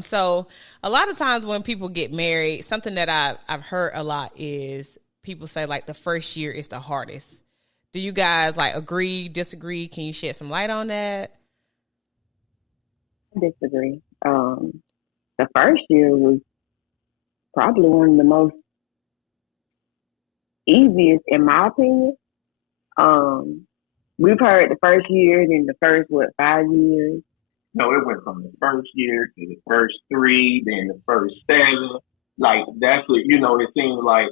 So a lot of times when people get married, something that I've heard a lot is people say like the first year is the hardest. Do you guys like agree, disagree? Can you shed some light on that? I disagree. The first year was probably one of the most easiest, in my opinion. We've heard the first year, then the first 5 years. No, it went from the first year to the first three, then the first seven. Like that's what it seems like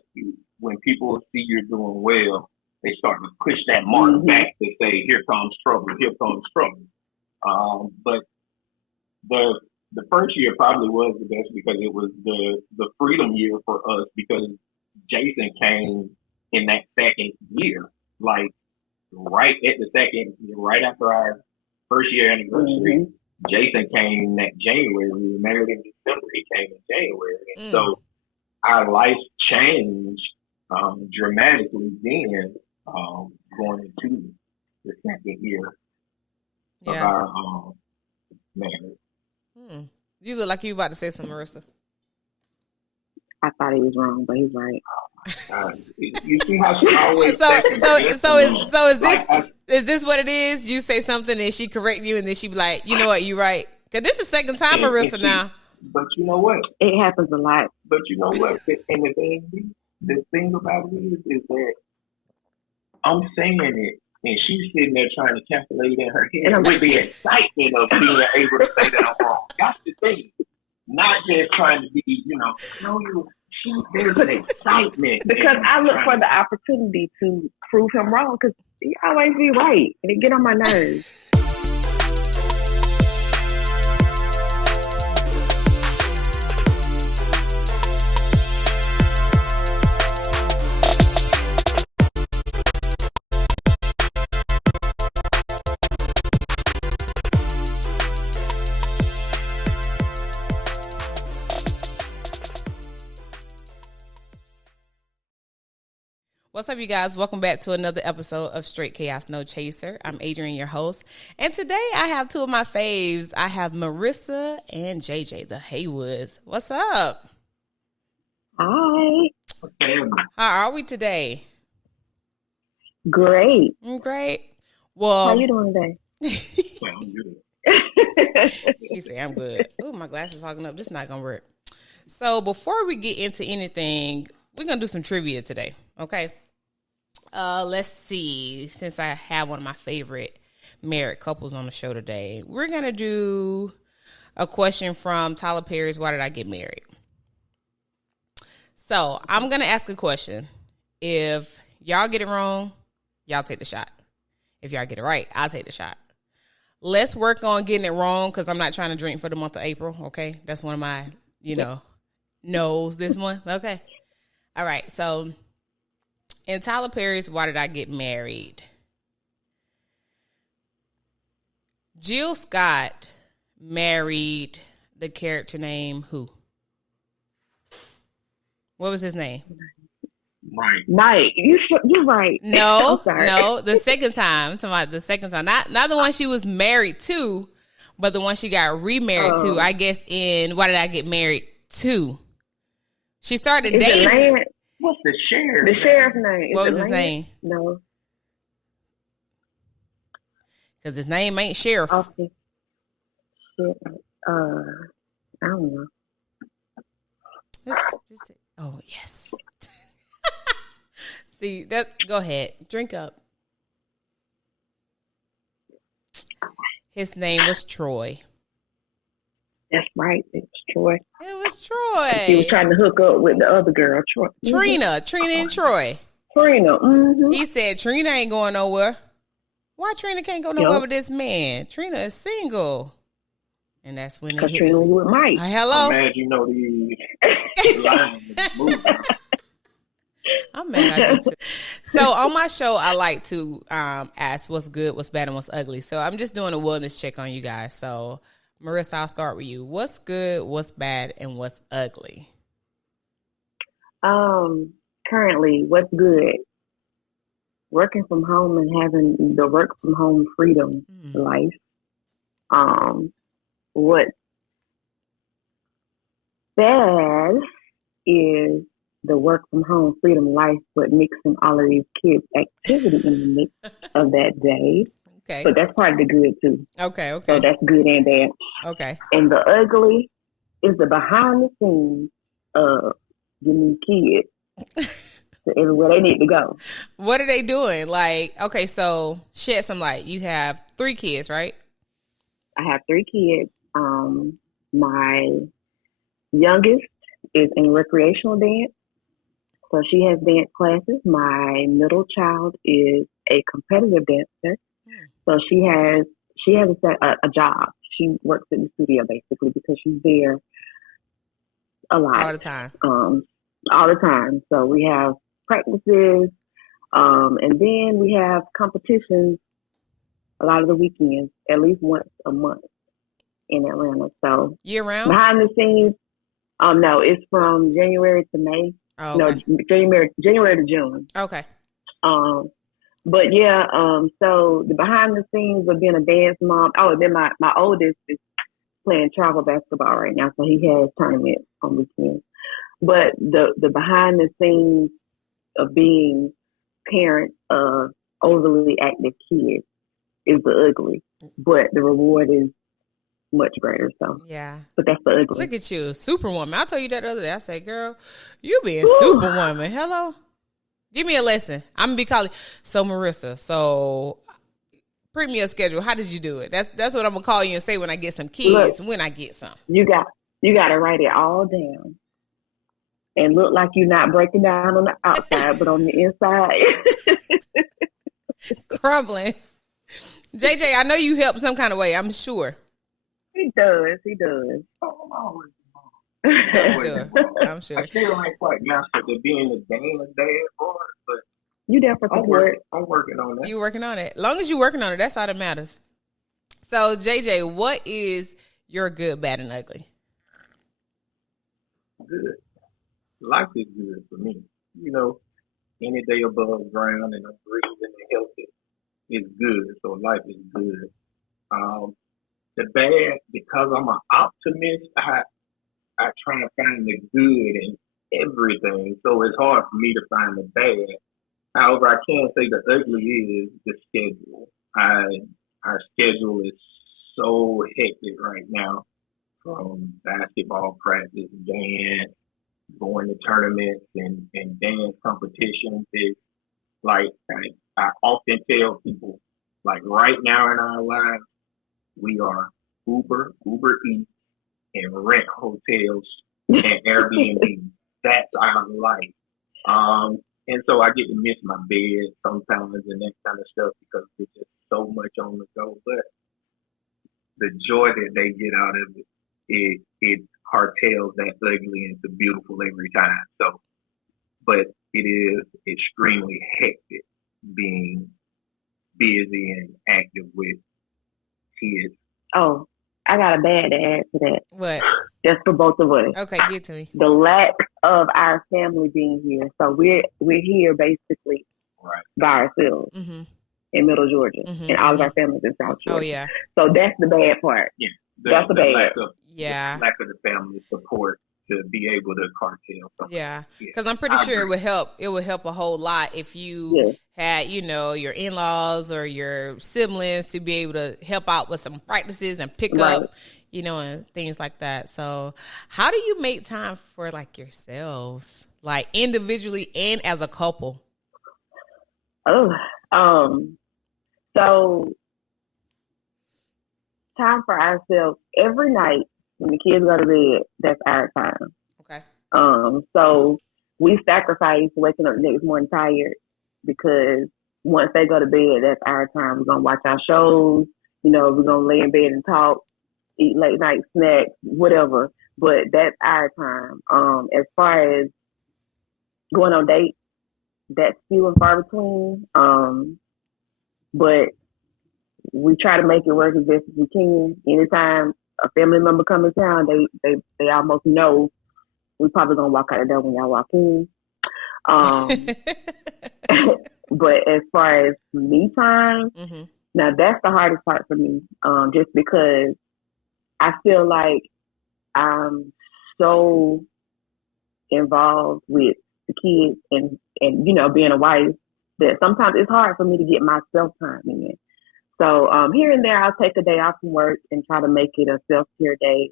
when people see you're doing well, they start to push that mark back to say, "Here comes trouble. Here comes trouble." But the first year probably was the best because it was the freedom year for us because Jason came in that second year, like right at the second, right after our first year anniversary. Jason came that January. We were married in December. He came in January. And so our life changed dramatically then going into the second year of our marriage. You look like you about to say something, Marissa. I thought he was wrong, but he's right. You see how she always is this what it is? You say something and she correct you and then she be like, you know what, you right. Because this is the second time Marissa now. But you know what? It happens a lot. But you know what? And the thing about it is that I'm saying it and she's sitting there trying to calculate in her head with the excitement of being able to say that I'm wrong. That's the thing. Not just trying to be, there's an excitement. Because I look for the opportunity to prove him wrong because he always be right and it get on my nerves. What's up, you guys? Welcome back to another episode of Straight Chaos No Chaser. I'm Adrienne, your host. And today I have two of my faves. I have Marissa and JJ, the Haywoods. What's up? Hi. How are we today? Great. Great. Well, how you doing today? I'm good. He said, I'm good. Oh, my glasses fogging up. This is not going to work. So before we get into anything, we're going to do some trivia today. Okay. Let's see. Since I have one of my favorite married couples on the show today, we're going to do a question from Tyler Perry's Why Did I Get Married? So I'm going to ask a question. If y'all get it wrong, y'all take the shot. If y'all get it right, I'll take the shot. Let's work on getting it wrong because I'm not trying to drink for the month of April. Okay. That's one of my, no's this month. Okay. All right. So in Tyler Perry's Why Did I Get Married? Jill Scott married the character named who? What was his name? Mike. You're right. No, the second time. I'm talking about the second time. Not the one she was married to, but the one she got remarried to. I guess in Why Did I Get Married to? She started dating. What's the sheriff? The sheriff's name. What was his name? No. Because his name ain't Sheriff. Okay. I don't know. Oh, yes. See, go ahead. Drink up. His name was Troy. That's right. It's Troy. It was Troy. He was trying to hook up with the other girl, Troy. Trina and Troy. Trina. Mm-hmm. He said Trina ain't going nowhere. Why Trina can't go nowhere with this man? Trina is single. And that's when he hit Trina was with Mike. Hello. I'm mad the lines moving. I'm mad I do too. So on my show, I like to ask what's good, what's bad, and what's ugly. So I'm just doing a wellness check on you guys. So Marissa, I'll start with you. What's good, what's bad, and what's ugly? Currently, what's good? Working from home and having the work from home freedom life. What bad is the work from home freedom life, but mixing all of these kids' activity in the mix of that day. Okay. So that's part of the good too. Okay. So that's good and bad. Okay. And the ugly is the behind the scenes of getting these kids to everywhere they need to go. What are they doing? Like, okay, so shed some light. You have 3 kids, right? I have 3 kids. My youngest is in recreational dance, so she has dance classes. My middle child is a competitive dancer, so she has a job. She works in the studio basically because she's there a lot, All the time. All the time. So we have practices, and then we have competitions a lot of the weekends, at least once a month in Atlanta. So Year round? behind the scenes, no, it's from January to May. Oh, okay. No, January to June. Okay. But yeah, so the behind the scenes of being a dance mom. Oh, and then my oldest is playing travel basketball right now, so he has tournaments on weekends. But the behind the scenes of being parent of overly active kids is the ugly, but the reward is much greater. So yeah, but that's the ugly. Look at you, superwoman. I told you that the other day. I said, girl, you being superwoman. Hello, give me a lesson. I'm gonna be calling. So Marissa, print me a schedule. How did you do it? That's what I'm gonna call you and say when I get some kids. Look, when I get some, you got to write it all down and look like you're not breaking down on the outside, but on the inside, crumbling. JJ, I know you help some kind of way. I'm sure. He does. Oh, I'm sure. I still ain't quite mastered the being a dad part, but you there for support. I'm working on that. You working on it. As long as you're working on it, that's all that matters. So, JJ, what is your good, bad, and ugly? Good. Life is good for me. You know, any day above ground and I'm breathing and healthy is good. So life is good. The bad, because I'm an optimist, I try to find the good in everything. So it's hard for me to find the bad. However, I can say the ugly is the schedule. Our schedule is so hectic right now, from basketball practice, dance, going to tournaments and dance competitions. Is like I often tell people, like right now in our lives, we are Uber Eats, and rent hotels and Airbnb. That's our life. And so I get to miss my bed sometimes and that kind of stuff because there's just so much on the go. But the joy that they get out of it cartels that ugly into beautiful every time. So, but it is extremely hectic being busy and active with kids. Oh, I got a bad to add to that. What? Just for both of us. Okay, get to me. The lack of our family being here. So we're here basically by ourselves in Middle Georgia, and all of our families in South Georgia. Oh yeah. So that's the bad part. Yeah, that's the bad. Lack of the family support to be able to cartel something. Yeah, because I'm pretty sure it would help. It would help a whole lot if you had, your in-laws or your siblings to be able to help out with some practices and pick up, and things like that. So how do you make time for like yourselves, like individually and as a couple? So time for ourselves every night when the kids go to bed, that's our time. Okay. So we sacrifice waking up the next morning tired because once they go to bed, that's our time. We're going to watch our shows, we're going to lay in bed and talk, eat late night snacks, whatever. But that's our time. As far as going on dates, that's few and far between. But we try to make it work as best as we can. Anytime a family member comes in town, they almost know we probably gonna walk out the door when y'all walk in. But as far as me time, now that's the hardest part for me. Just because I feel like I'm so involved with the kids and being a wife that sometimes it's hard for me to get my self time in. So here and there, I'll take a day off from work and try to make it a self-care day,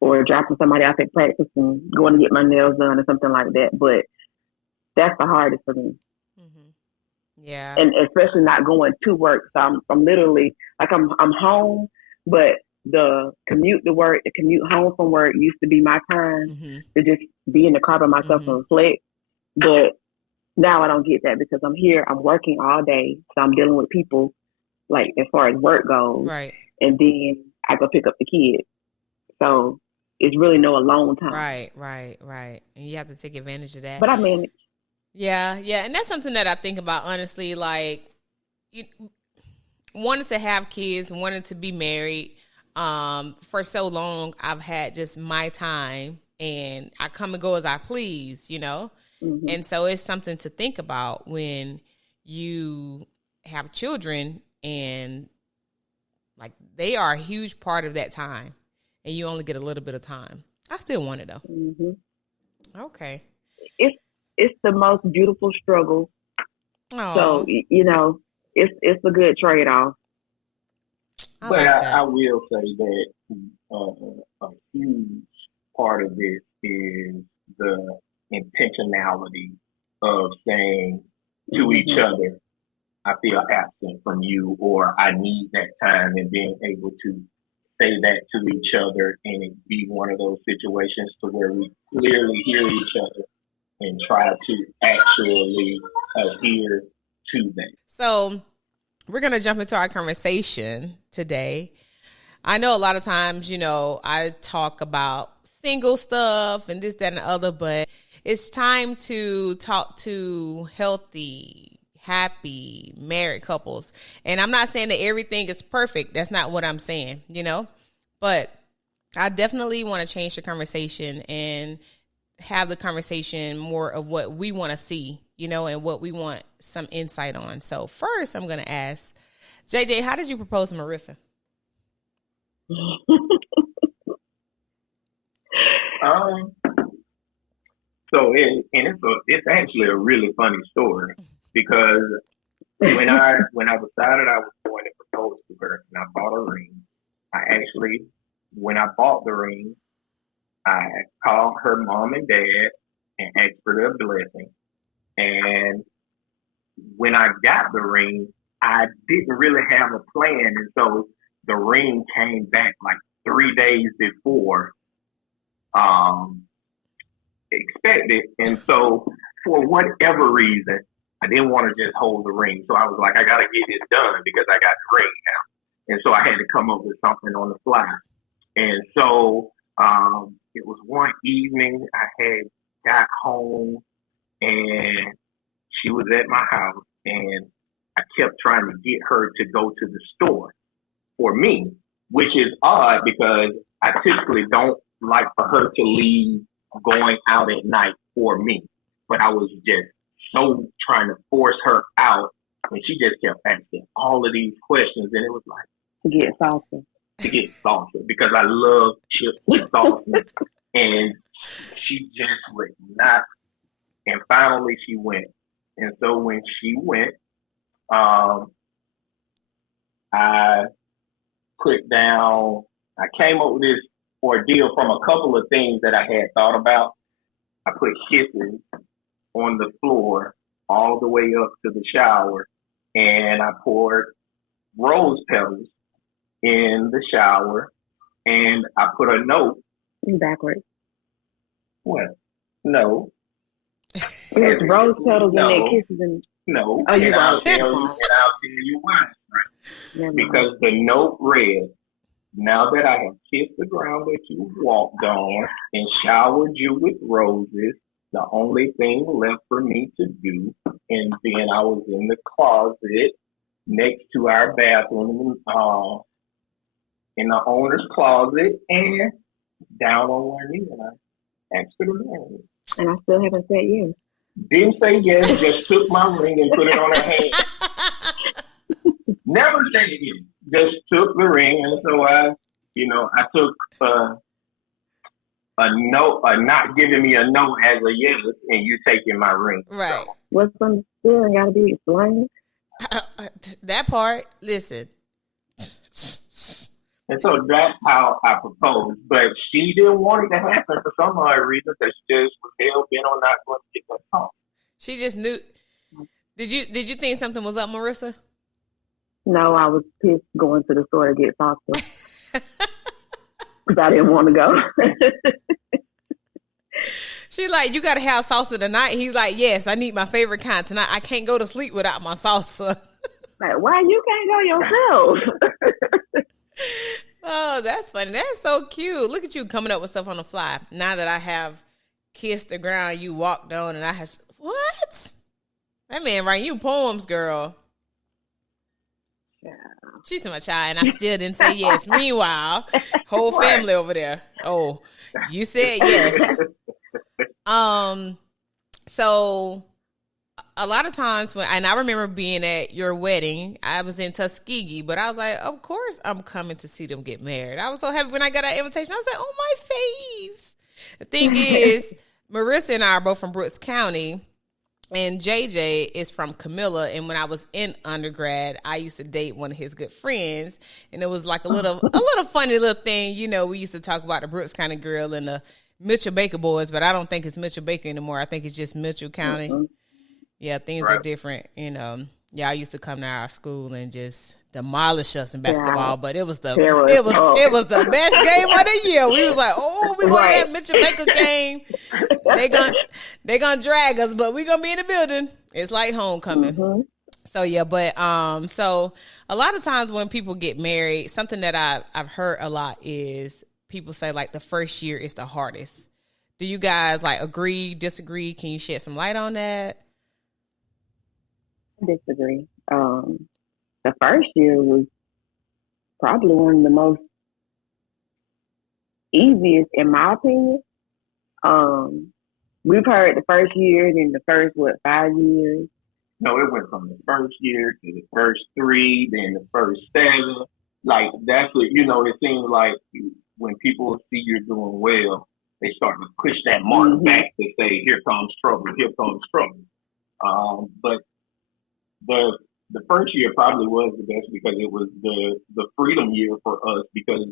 or dropping somebody off at practice and going to get my nails done or something like that. But that's the hardest for me. Mm-hmm. Yeah. And especially not going to work. So I'm literally, like, I'm home, but the commute to work, the commute home from work used to be my time to just be in the car by myself and reflect. But now I don't get that because I'm here, I'm working all day. So I'm dealing with people, like, as far as work goes. Right. And then I go pick up the kids. So it's really no alone time. Right. And you have to take advantage of that. But I manage. Yeah. And that's something that I think about, honestly. Like, wanted to have kids, wanted to be married. For so long, I've had just my time, and I come and go as I please, Mm-hmm. And so it's something to think about when you have children, and like, they are a huge part of that time, and you only get a little bit of time. I still want it though. Mm-hmm. Okay. It's the most beautiful struggle. Aww. So it's a good trade off. I will say that a huge part of this is the intentionality of saying to each other, I feel absent from you, or I need that time, and being able to say that to each other, and it be one of those situations to where we clearly hear each other and try to actually adhere to that. So we're going to jump into our conversation today. I know a lot of times, I talk about single stuff and this, that, and the other, but it's time to talk to healthy, happy, married couples. And I'm not saying that everything is perfect. That's not what I'm saying, but I definitely want to change the conversation and have the conversation more of what we want to see, and what we want some insight on. So first, I'm going to ask, JJ, how did you propose to Marissa? So it's actually a really funny story, because when I decided I was going to propose to her and I bought a ring, when I bought the ring, I called her mom and dad and asked for their blessing. And when I got the ring, I didn't really have a plan. And so the ring came back like 3 days before expected. And so for whatever reason, I didn't want to just hold the ring. So I was like, I got to get this done because I got the ring now. And so I had to come up with something on the fly. And so it was one evening I had got home and she was at my house, and I kept trying to get her to go to the store for me, which is odd because I typically don't like for her to leave going out at night for me. But I was just so trying to force her out, and she just kept asking all of these questions, and it was like, to get salsa, because I love chips with salsa. And she just would not. And finally she went. And so when she went, I came up with this ordeal from a couple of things that I had thought about. I put kisses on the floor all the way up to the shower, and I poured rose petals in the shower, and I put a note. Backwards. What? No. There's rose petals in there, kisses and... No. Oh, you're I'll right. tell you why. Right? Because the note read, now that I have kissed the ground that you walked on and showered you with roses, the only thing left for me to do, and then I was in the closet next to our bathroom, in the owner's closet, and down on one knee, and I asked her to marry me. And I still haven't said yes. Didn't say yes, just took my ring and put it on her hand. Never said yes, just took the ring. And so I took a no, not giving me a no as a yes, and you taking my ring. Right. So, What's understood gotta be explained. That part, listen. and so that's how I proposed. But she didn't want it to happen for some odd reason because she just was hell bent on not going to get that talk. She just knew. Did you think something was up, Marissa? No, I was pissed going to the store to get salsa because I didn't want to go. She like, you gotta have salsa tonight. He's like, yes, I need my favorite kind tonight. I can't go to sleep without my salsa. Like, why you can't go yourself? Oh, that's funny. That's so cute. Look at you coming up with stuff on the fly. Now that I have kissed the ground you walked on, and I have what? That man writing you poems, girl. Yeah. She's my child, and I still didn't say yes. Meanwhile, whole family over there. Oh, you said yes. So a lot of times and I remember being at your wedding, I was in Tuskegee, but I was like, of course I'm coming to see them get married. I was so happy when I got that invitation. I was like, oh, my faves. The thing is, Marissa and I are both from Brooks County, and JJ is from Camilla. And when I was in undergrad, I used to date one of his good friends, and it was like a little funny little thing. You know, we used to talk about the Brooks County girl and the Mitchell Baker boys, but I don't think it's Mitchell Baker anymore. I think it's just Mitchell County. Mm-hmm. Yeah, things are different. You know, I used to come to our school and just demolish us in basketball, but it was the best game of the year. We was like, oh, we going to that Mitchell Baker game. They gonna drag us, but we gonna be in the building. It's like homecoming. Mm-hmm. So yeah, but so a lot of times when people get married, something that I've heard a lot is people say like the first year is the hardest. Do you guys like agree, disagree? Can you shed some light on that? Disagree. The first year was probably one of the most easiest, in my opinion. We've heard the first year, then the first 5 years. No, it went from the first year to the first 3, then the first 7. Like that's what it seems like when people see you're doing well, they start to push that mark back to say, "Here comes trouble. Here comes trouble." But the first year probably was the best because it was the freedom year for us because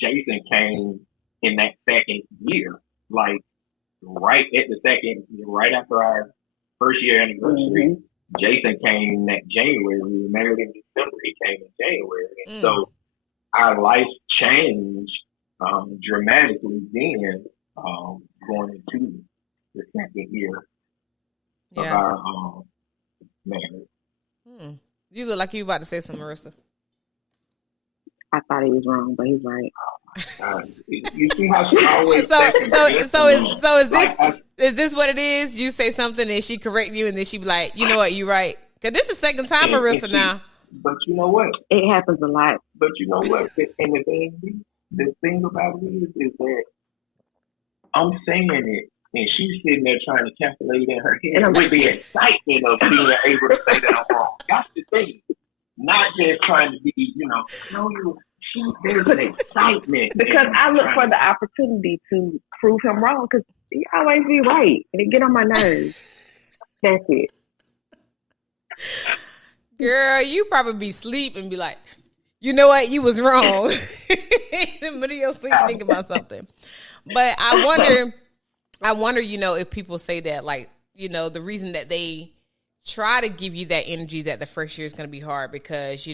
Jason came in that second year, like right after our first year anniversary. Mm-hmm. Jason came in that January. We were married in December. He came in January. And so our life changed dramatically then going into the second year of our marriage. You look like you about to say something, Marissa. I thought he was wrong, but he's right. You see how she always is this what it is? You say something and she correct you, and then she be like, you know what, you right. Because this is the second time, Marissa, now. But you know what? It happens a lot. But you know what? And the thing about it is that I'm saying it, and she's sitting there trying to calculate in her head with the excitement of being able to say that I'm wrong. That's the thing. Not just trying to be, there's an excitement. Because I look for the opportunity to prove him wrong because he always be right. And it get on my nerves. That's it. Girl, you probably be asleep and be like, you know what? You was wrong. In the middle of your sleep thinking about something. But I wonder, if people say that, like, the reason that they try to give you that energy that the first year is going to be hard because,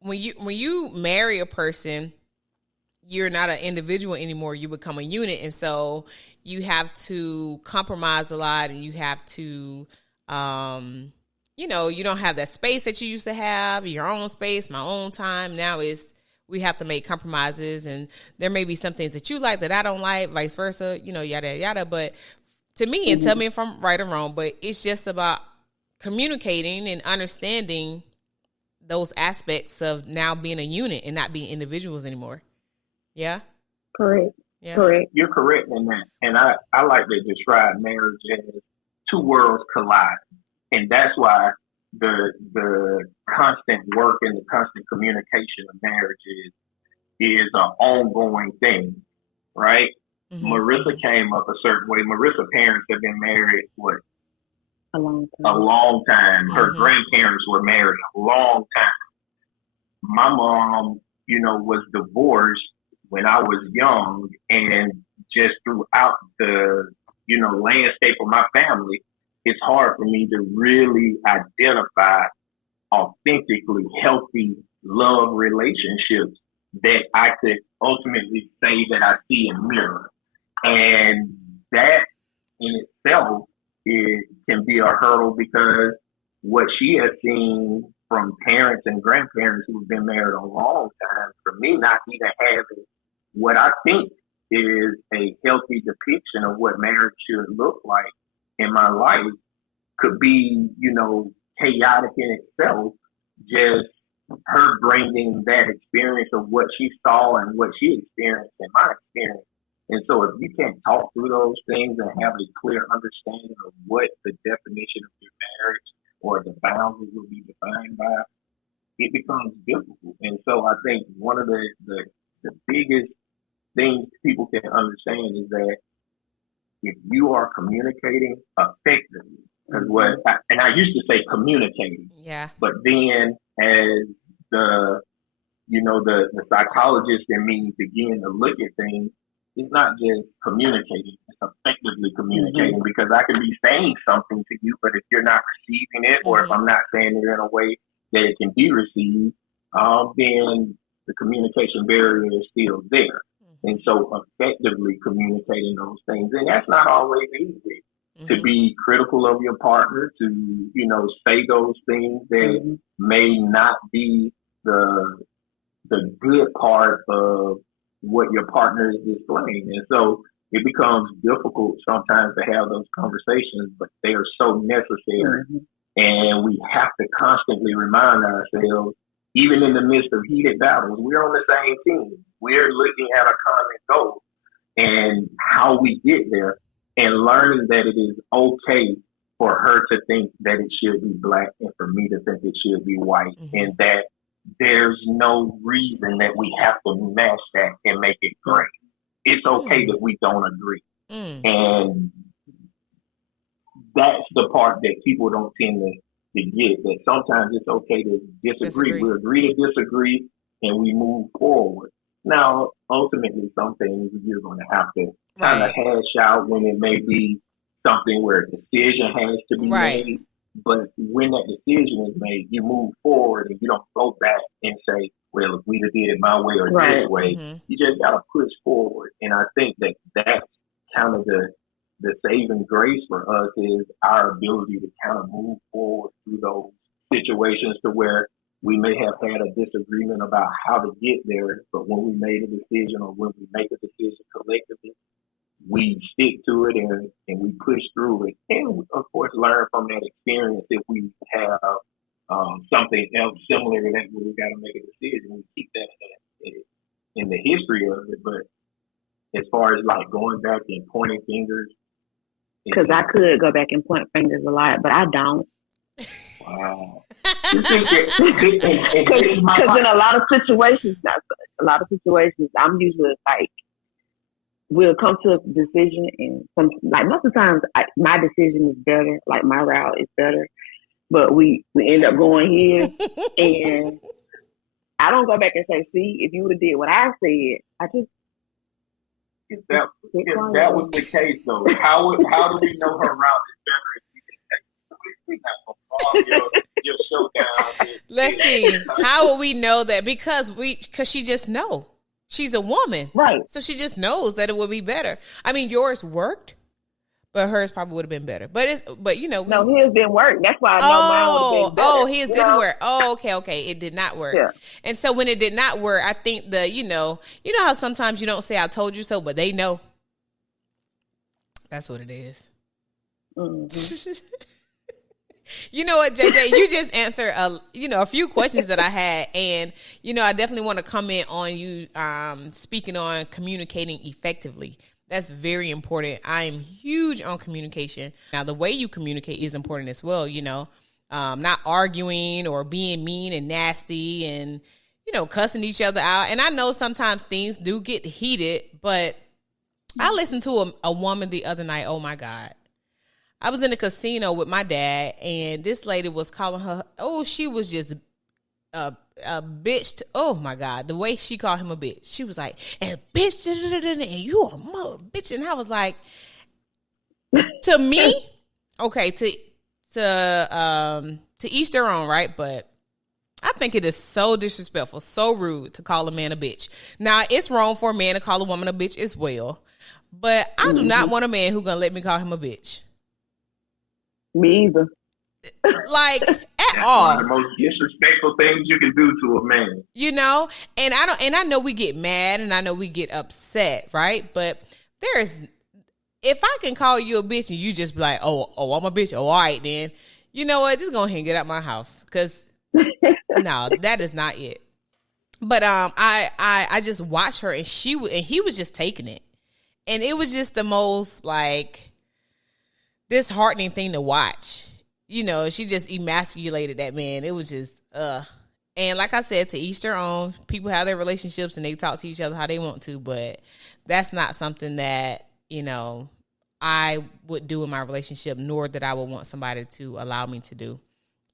when you marry a person, you're not an individual anymore. You become a unit. And so you have to compromise a lot and you have to, you don't have that space that you used to have, your own space, my own time. Now we have to make compromises, and there may be some things that you like that I don't like, vice versa, yada, yada. But to me, and tell me if I'm right or wrong, but it's just about communicating and understanding those aspects of now being a unit and not being individuals anymore. Yeah? Correct. Yeah. Correct. You're correct in that. And I like to describe marriage as two worlds collide. And that's why the constant work and the constant communication of marriage is an ongoing thing, right? Marissa came up a certain way. Marissa's parents have been married, A long a time. long time. Her grandparents were married a long time. My mom, was divorced when I was young, and just throughout the, landscape of my family, it's hard for me to really identify authentically healthy love relationships that I could ultimately say that I see in mirror. And that in itself can be a hurdle, because what she has seen from parents and grandparents who've been married a long time, for me not even having what I think is a healthy depiction of what marriage should look like in my life, could be, chaotic in itself. Just her bringing that experience of what she saw and what she experienced and my experience. And so if you can't talk through those things and have a clear understanding of what the definition of your marriage or the boundaries will be defined by, it becomes difficult. And so I think one of the biggest things people can understand is that if you are communicating effectively, and I used to say communicating, but then as the psychologist in me began to look at things, it's not just communicating, it's effectively communicating, because I can be saying something to you, but if you're not receiving it, or if I'm not saying it in a way that it can be received, then the communication barrier is still there. And so effectively communicating those things, and that's not always easy, to be critical of your partner, to, say those things that may not be the good part of what your partner is displaying. And so it becomes difficult sometimes to have those conversations, but they are so necessary. And we have to constantly remind ourselves, even in the midst of heated battles, we're on the same team. We're looking at a common goal and how we get there, and learning that it is okay for her to think that it should be black and for me to think it should be white, and that there's no reason that we have to match that and make it gray. It's okay that we don't agree. And that's the part that people don't tend to get, that sometimes it's okay to disagree. We agree to disagree and we move forward. Now, ultimately, some things you're going to have to kind of hash out when it may be something where a decision has to be made. But when that decision is made, you move forward and you don't go back and say, well, if we did it my way or this way, you just got to push forward. And I think that that's kind of the saving grace for us, is our ability to kind of move forward through those situations to where we may have had a disagreement about how to get there, but when we made a decision, or when we make a decision collectively, we stick to it and we push through it. And of course, learn from that experience. If we have something else similar to that where we got to make a decision, we keep that in the history of it. But as far as like going back and pointing fingers, because I could go back and point fingers a lot, but I don't. Wow. Because in a lot of situations, I'm usually like, we'll come to a decision, and most of the times my decision is better, like my route is better, but we end up going here, and I don't go back and say, see, if you would have did what I said, I just. If that was the case, though, how do we know her route is better? We your showdown. Let's see. How will we know that? Because she just know. She's a woman. Right. So she just knows that it would be better. I mean, yours worked, but hers probably would have been better. But his didn't work. That's why I know mine would have been better. His didn't work. Oh, okay. It did not work. Yeah. And so when it did not work, I think you know how sometimes you don't say I told you so, but they know. That's what it is. Mm-hmm. You know what, JJ? You just answered a few questions that I had, and I definitely want to comment on you speaking on communicating effectively. That's very important. I am huge on communication. Now, the way you communicate is important as well. Not arguing or being mean and nasty and cussing each other out. And I know sometimes things do get heated, but I listened to a woman the other night. Oh my God. I was in a casino with my dad, and this lady was calling her, she was just a bitch. Oh my God. The way she called him a bitch. She was like, and bitch, and you a mother bitch. And I was like, to me, okay, to each their own, right? But I think it is so disrespectful, so rude to call a man a bitch. Now, it's wrong for a man to call a woman a bitch as well, but I do not want a man who's gonna let me call him a bitch. Me either. Like at That's all. one of the most disrespectful things you can do to a man. You know, and I know we get mad and I know we get upset, right? But if I can call you a bitch and you just be like, oh, I'm a bitch. Oh, all right then. You know what? Just go ahead and get out my house, because no, that is not it. But I just watched her, and he was just taking it, and it was just the most like disheartening thing to watch. You know, she just emasculated that man. It was just And like I said, to each their own. People have their relationships and they talk to each other how they want to, but that's not something that, you know, I would do in my relationship, nor that I would want somebody to allow me to do.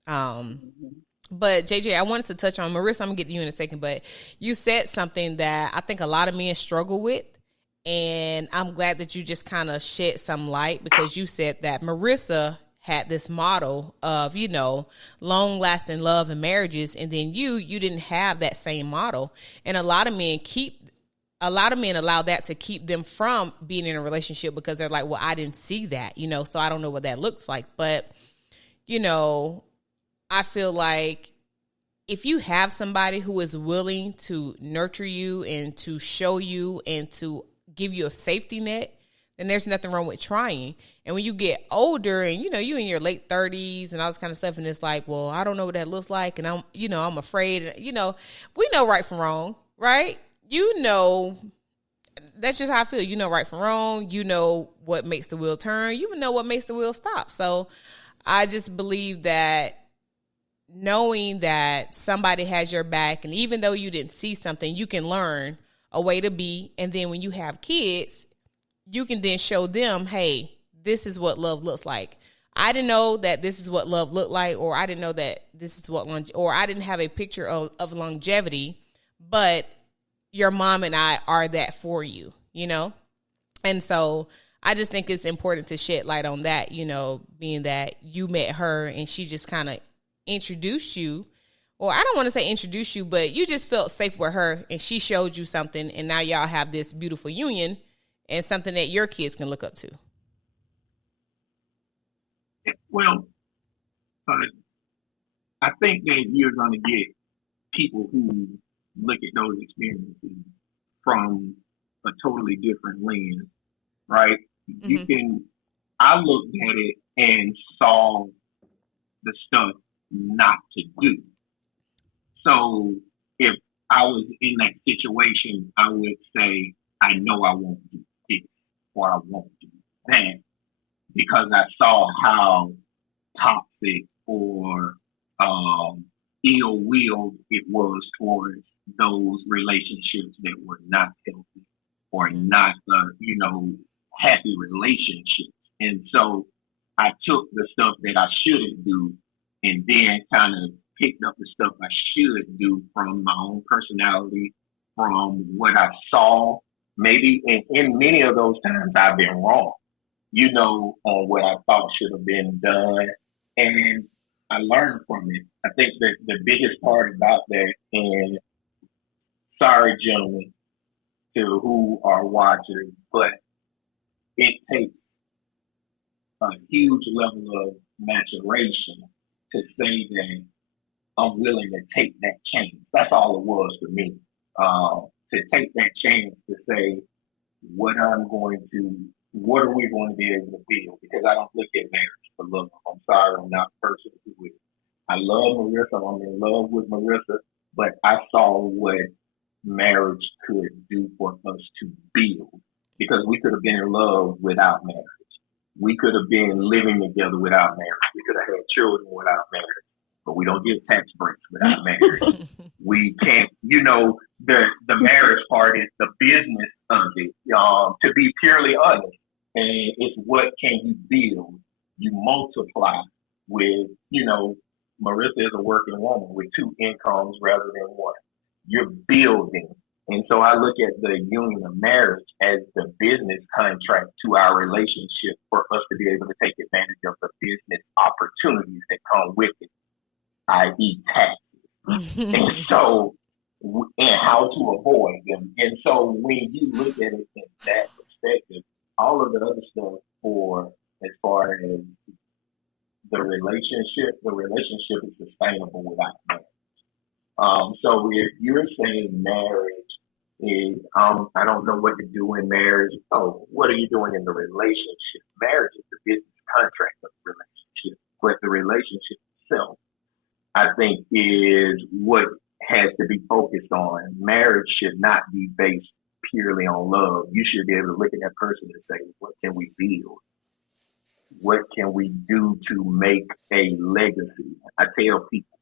But JJ, I wanted to touch on Marissa. I'm gonna get to you in a second, but you said something that I think a lot of men struggle with, and I'm glad that you just kind of shed some light, because you said that Marissa had this model of, you know, long lasting love and marriages, and then you didn't have that same model, and a lot of men allow that to keep them from being in a relationship, because they're like, well, I didn't see that, you know, so I don't know what that looks like. But, you know, I feel like if you have somebody who is willing to nurture you and to show you and to give you a safety net, then there's nothing wrong with trying. And when you get older and, you know, you in your late 30s and all this kind of stuff, and it's like, well, I don't know what that looks like, and I'm afraid, you know, we know right from wrong, right? You know, that's just how I feel. You know right from wrong. You know what makes the wheel turn. You know what makes the wheel stop. So I just believe that knowing that somebody has your back, and even though you didn't see something, you can learn a way to be. And then when you have kids, you can then show them, hey, this is what love looks like. I didn't know that this is what love looked like, or I didn't know that this is what, or I didn't have a picture of longevity, but your mom and I are that for you, you know? And so I just think it's important to shed light on that, you know, being that you met her and she just kind of introduced you, or I don't want to say introduce you, but you just felt safe with her and she showed you something, and now y'all have this beautiful union and something that your kids can look up to. Well, I think that you're going to get people who look at those experiences from a totally different lens, right? Mm-hmm. I looked at it and saw the stuff not to do. So if I was in that situation, I would say, I know I won't do this, or I won't do that, because I saw how toxic or ill-willed it was towards those relationships that were not healthy or not, happy relationships. And so I took the stuff that I shouldn't do and then kind of picked up the stuff I should do from my own personality, from what I saw. Maybe in many of those times I've been wrong, you know, on what I thought should have been done. And I learned from it. I think that the biggest part about that, and sorry, gentlemen, to who are watchers, but it takes a huge level of maturation to say that I'm willing to take that chance. That's all it was for me. To take that chance to say, what are we going to be able to build? Because I don't look at marriage for love. I'm sorry, I'm not the person to do it. I love Marissa. I'm in love with Marissa, but I saw what marriage could do for us to build, because we could have been in love without marriage. We could have been living together without marriage. We could have had children without marriage, but we don't get tax breaks without marriage. We can't, the marriage part is the business to be purely honest. And it's what can you build? You multiply with, Marissa is a working woman with two incomes rather than one. You're building. And so I look at the union of marriage as the business contract to our relationship for us to be able to take advantage of the business opportunities that come with it, i.e. taxes. And so, and how to avoid them. And so when you look at it in that perspective, all of the other stuff for as far as the relationship is sustainable without marriage. So if you're saying marriage is, I don't know what to do in marriage. Oh, what are you doing in the relationship? Marriage is the business contract of the relationship, but the relationship itself, I think, is what has to be focused on. Marriage should not be based purely on love. You should be able to look at that person and say, what can we build? What can we do to make a legacy? I tell people,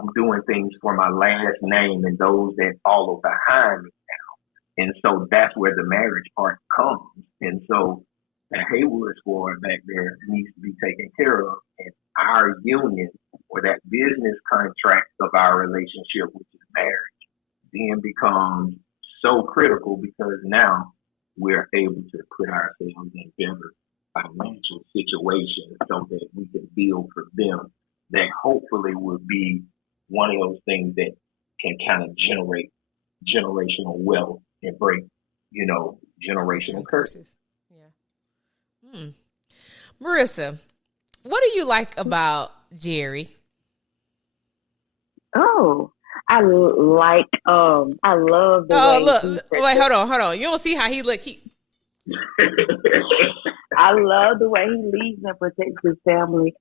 I'm doing things for my last name and those that follow behind me now. And so that's where the marriage part comes. And so the Haywoods squad back there needs to be taken care of. And our union, or that business contract of our relationship, which is marriage, then becomes so critical because now we're able to put ourselves in better financial situations so that we can build for them. That hopefully will be one of those things that can kind of generate generational wealth and break, generational curses. Yeah. Marissa, what do you like about Jerry? Oh, I love the way. Oh, look, wait, hold on. You don't see how he look. I love the way he leads and protects his family.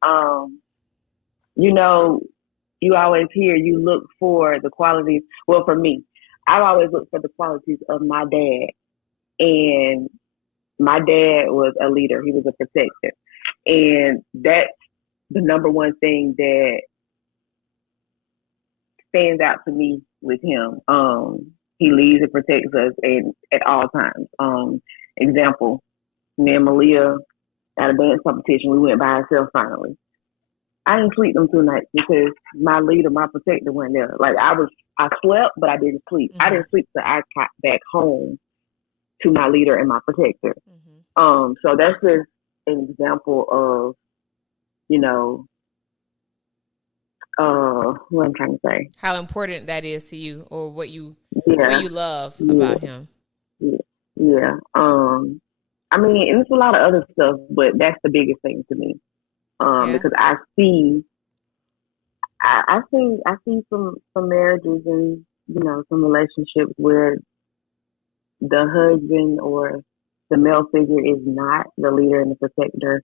You always hear you look for the qualities. Well, for me, I've always looked for the qualities of my dad. And my dad was a leader. He was a protector. And that's the number one thing that stands out to me with him. He leads and protects us at all times. Example, me and Malia at a dance competition, we went by ourselves finally. I didn't sleep them 2 nights because my leader, my protector wasn't there. Like I slept, but I didn't sleep. Mm-hmm. I didn't sleep till I got back home to my leader and my protector. Mm-hmm. So that's just an example of, what I'm trying to say. How important that is to you, or what you love about him. Yeah. And it's a lot of other stuff, but that's the biggest thing to me. Because I see some marriages and, some relationships where the husband or the male figure is not the leader and the protector.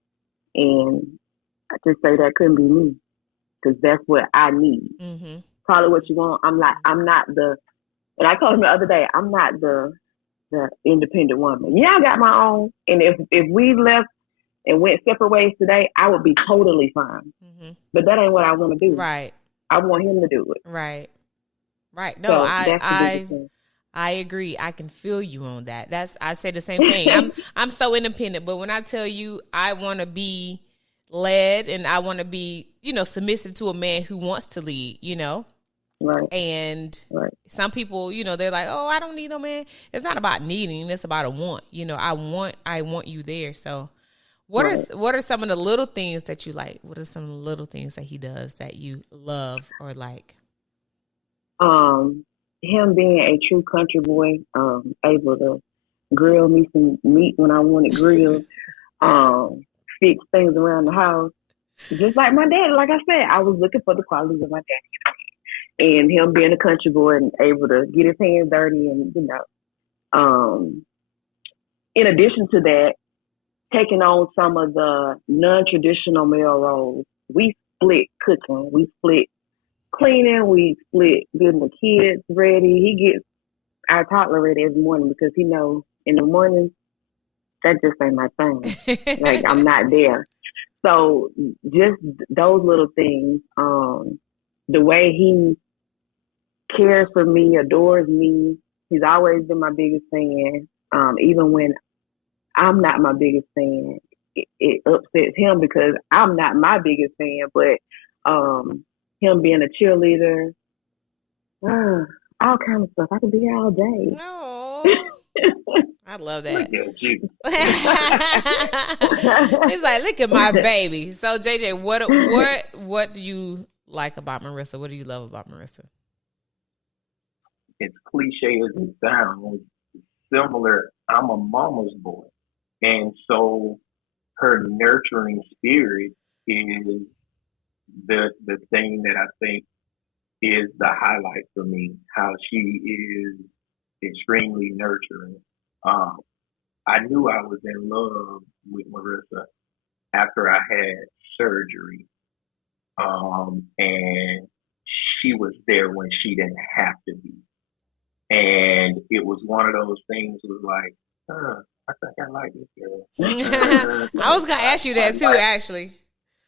And I just say that couldn't be me, because that's what I need. Mm-hmm. Call it what you want. I'm not the, and I told him the other day, I'm not the independent woman. Yeah, I got my own. And if we left and went separate ways today, I would be totally fine. Mm-hmm. But that ain't what I want to do. Right. I want him to do it. Right. No, so I agree. I can feel you on that. I say the same thing. I'm so independent, but when I tell you I want to be led and I want to be, submissive to a man who wants to lead, Right. And some people, they're like, oh, I don't need no man. It's not about needing. It's about a want. I want you there. So what are some of the little things that you like? What are some of the little things that he does that you love or like? Him being a true country boy, able to grill me some meat when I want it grilled, fix things around the house. Just like my dad, like I said, I was looking for the qualities of my dad. And him being a country boy and able to get his hands dirty and, in addition to that, taking on some of the non-traditional male roles. We split cooking. We split cleaning. We split getting the kids ready. He gets our toddler ready every morning because he knows in the morning, that just ain't my thing. Like, I'm not there. So just those little things, the way he cares for me, adores me. He's always been my biggest fan. Even when I'm not my biggest fan, it upsets him because I'm not my biggest fan. But him being a cheerleader, all kind of stuff. I could be here all day. No. I love that. Look at you. It's like, look at my baby. So JJ, what do you like about Marissa? What do you love about Marissa? As cliche as it sounds, similar. I'm a mama's boy, and so her nurturing spirit is the thing that I think is the highlight for me. How she is extremely nurturing. I knew I was in love with Marissa after I had surgery, and she was there when she didn't have to be. And it was one of those things. Was like, I think I like this girl. I was gonna ask you that too, actually.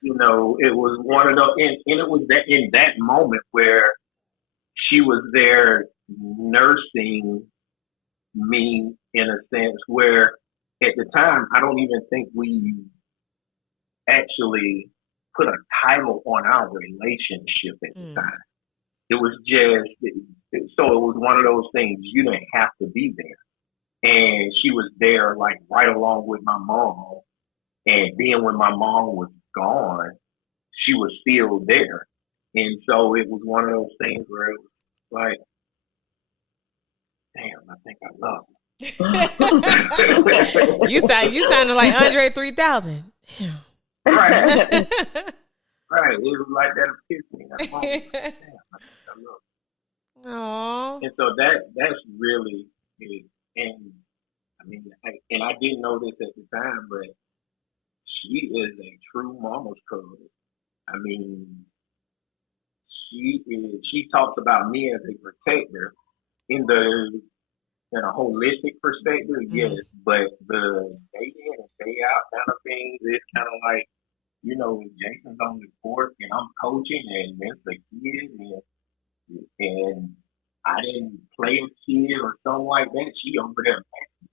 You know, it was one of those, and it was that in that moment where she was there nursing me in a sense where at the time I don't even think we actually put a title on our relationship at the time. It was just, so it was one of those things, you didn't have to be there. And she was there like right along with my mom. And then when my mom was gone, she was still there. And so it was one of those things where it was like, damn, I think I love her. You sounded like Andre 3000. Damn. Right. Right. It was like that epiphany. That moment. Damn, I think I love her. Aww. And so that's really it. And I mean, and I didn't know this at the time, but she is a true mama's code. I mean, she talks about me as a protector in a holistic perspective, yes, but the day in and day out kind of things, it's kind of like, you know, Jason's on the court and I'm coaching and there's the kid and I didn't play a kid or something like that. She over there,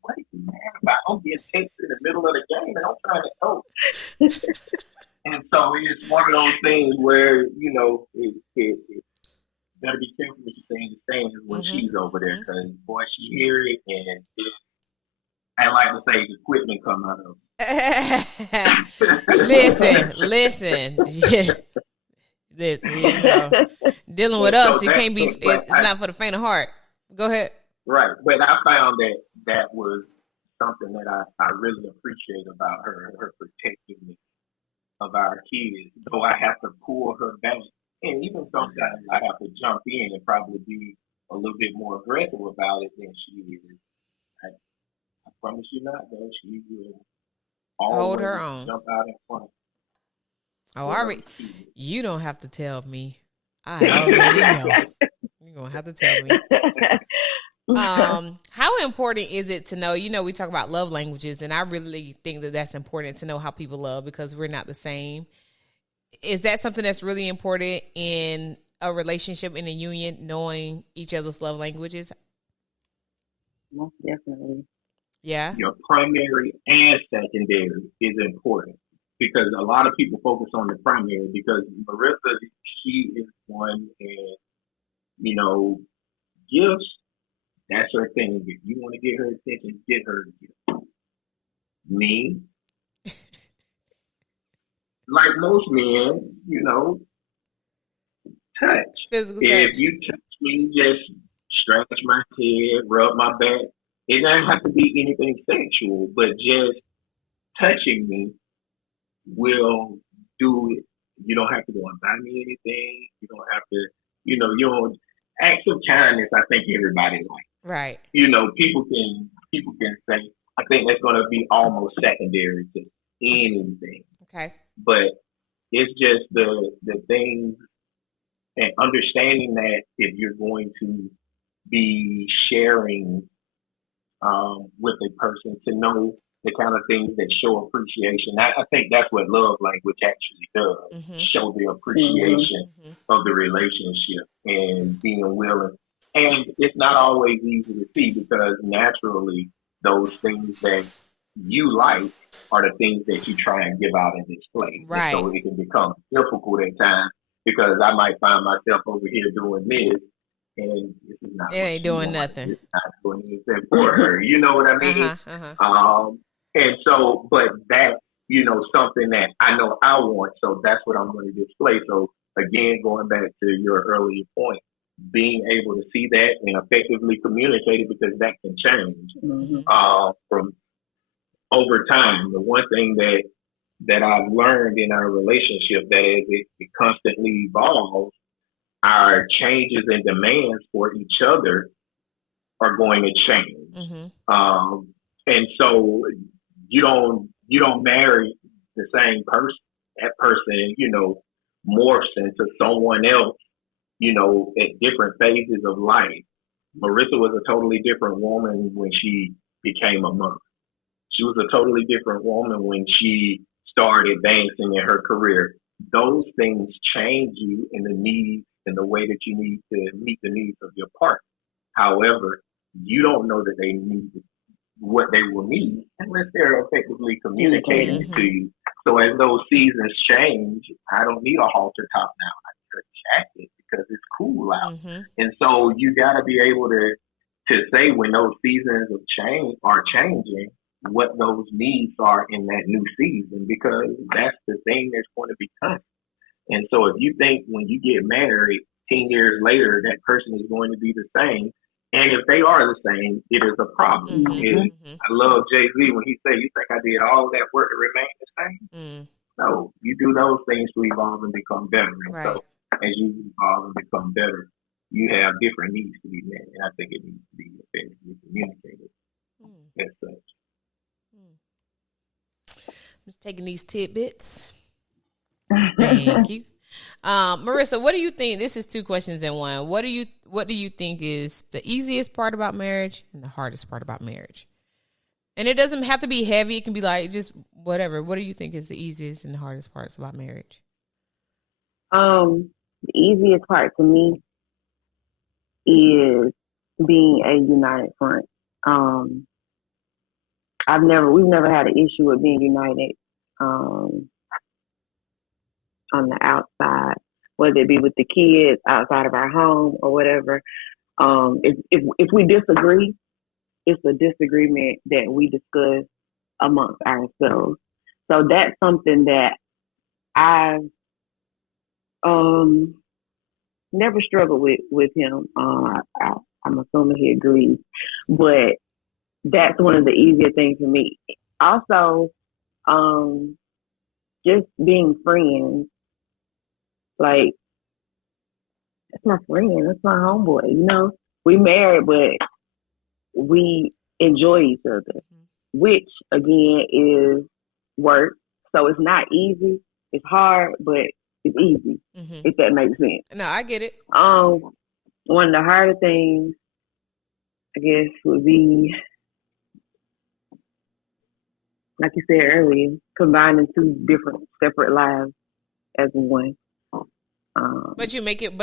what are you mad about? I'm getting texted in the middle of the game and I'm trying to coach. And so it's one of those things where, you know, it gotta be careful what you say in the stands when she's over there, because boy, she hear it and I like to say the equipment come out of it. listen. You know, dealing with us, it can't be. It's not for the faint of heart. Go ahead. Right, but I found that was something that I really appreciate about her protectiveness of our kids. Though I have to pull her back, and even sometimes I have to jump in and probably be a little bit more aggressive about it than she is. I promise you not, though. She will always hold her own. Jump out in front. Oh, you don't have to tell me. I already know. You're going to have to tell me. How important is it to know, you know, we talk about love languages, and I really think that that's important to know how people love because we're not the same. Is that something that's really important in a relationship, in a union, knowing each other's love languages? Most definitely. Yeah. Your primary and secondary is important. Because a lot of people focus on the primary because Marissa, she is one, and, you know, gifts, that's her thing. If you want to get her attention, get her a gift. Me, like most men, you know, touch. Physical if touch. You touch me, just scratch my head, rub my back. It doesn't have to be anything sexual, but just touching me will do it. You don't have to go and buy me anything. You don't have to, you know, you don't. Acts of kindness, I think everybody likes. Right. You know, people can say, I think that's going to be almost secondary to anything. Okay. But it's just the things and understanding that if you're going to be sharing with a person, to know the kind of things that show appreciation. I think that's what love language actually does, show the appreciation of the relationship and being willing. And it's not always easy to see because naturally those things that you like are the things that you try and give out and display. And Right. so it can become difficult at times because I might find myself over here doing this and this is not It what ain't she doing wants. nothing. It's not doing anything for her. You know what I mean? And so, but that, something that I know I want, so that's what I'm going to display. So again, going back to your earlier point, being able to see that and effectively communicate it because that can change from over time. The one thing that I've learned in our relationship that as it constantly evolves, our changes and demands for each other are going to change. And so you don't marry the same person. That person, morphs into someone else, at different phases of life. Marissa was a totally different woman when she became a mother. She was a totally different woman when she started advancing in her career. Those things change you in the needs and the way that you need to meet the needs of your partner. However, you don't know that they need what they will need unless they're effectively communicating it to you. So as those seasons change, I don't need a halter top now. I need a jacket because it's cool out. And so you got to be able to say when those seasons of change are changing, what those needs are in that new season, because that's the thing that's going to be coming. And so if you think when you get married 10 years later, that person is going to be the same, and if they are the same, it is a problem. I love Jay-Z when he said, you think I did all that work to remain the same? No, you do those things to evolve and become better. And so as you evolve and become better, you have different needs to be met. And I think it needs to be effectively communicated as such. I'm just taking these tidbits. Thank you. Marissa, what do you think? This is two questions in one. What do you think is the easiest part about marriage and the hardest part about marriage? And it doesn't have to be heavy. It can be like just whatever. What do you think is the easiest and the hardest parts about marriage? The easiest part to me is being a united front. We've never had an issue with being united on the outside, whether it be with the kids outside of our home or whatever. If we disagree, it's a disagreement that we discuss amongst ourselves. So that's something that I've never struggled with him. I'm assuming he agrees, but that's one of the easier things for me. Also, just being friends. Like, that's my friend. That's my homeboy. We married, but we enjoy each other, which, again, is work. So it's not easy. It's hard, but it's easy, if that makes sense. No, I get it. One of the harder things, I guess, would be, like you said earlier, combining two different separate lives as one. But you make it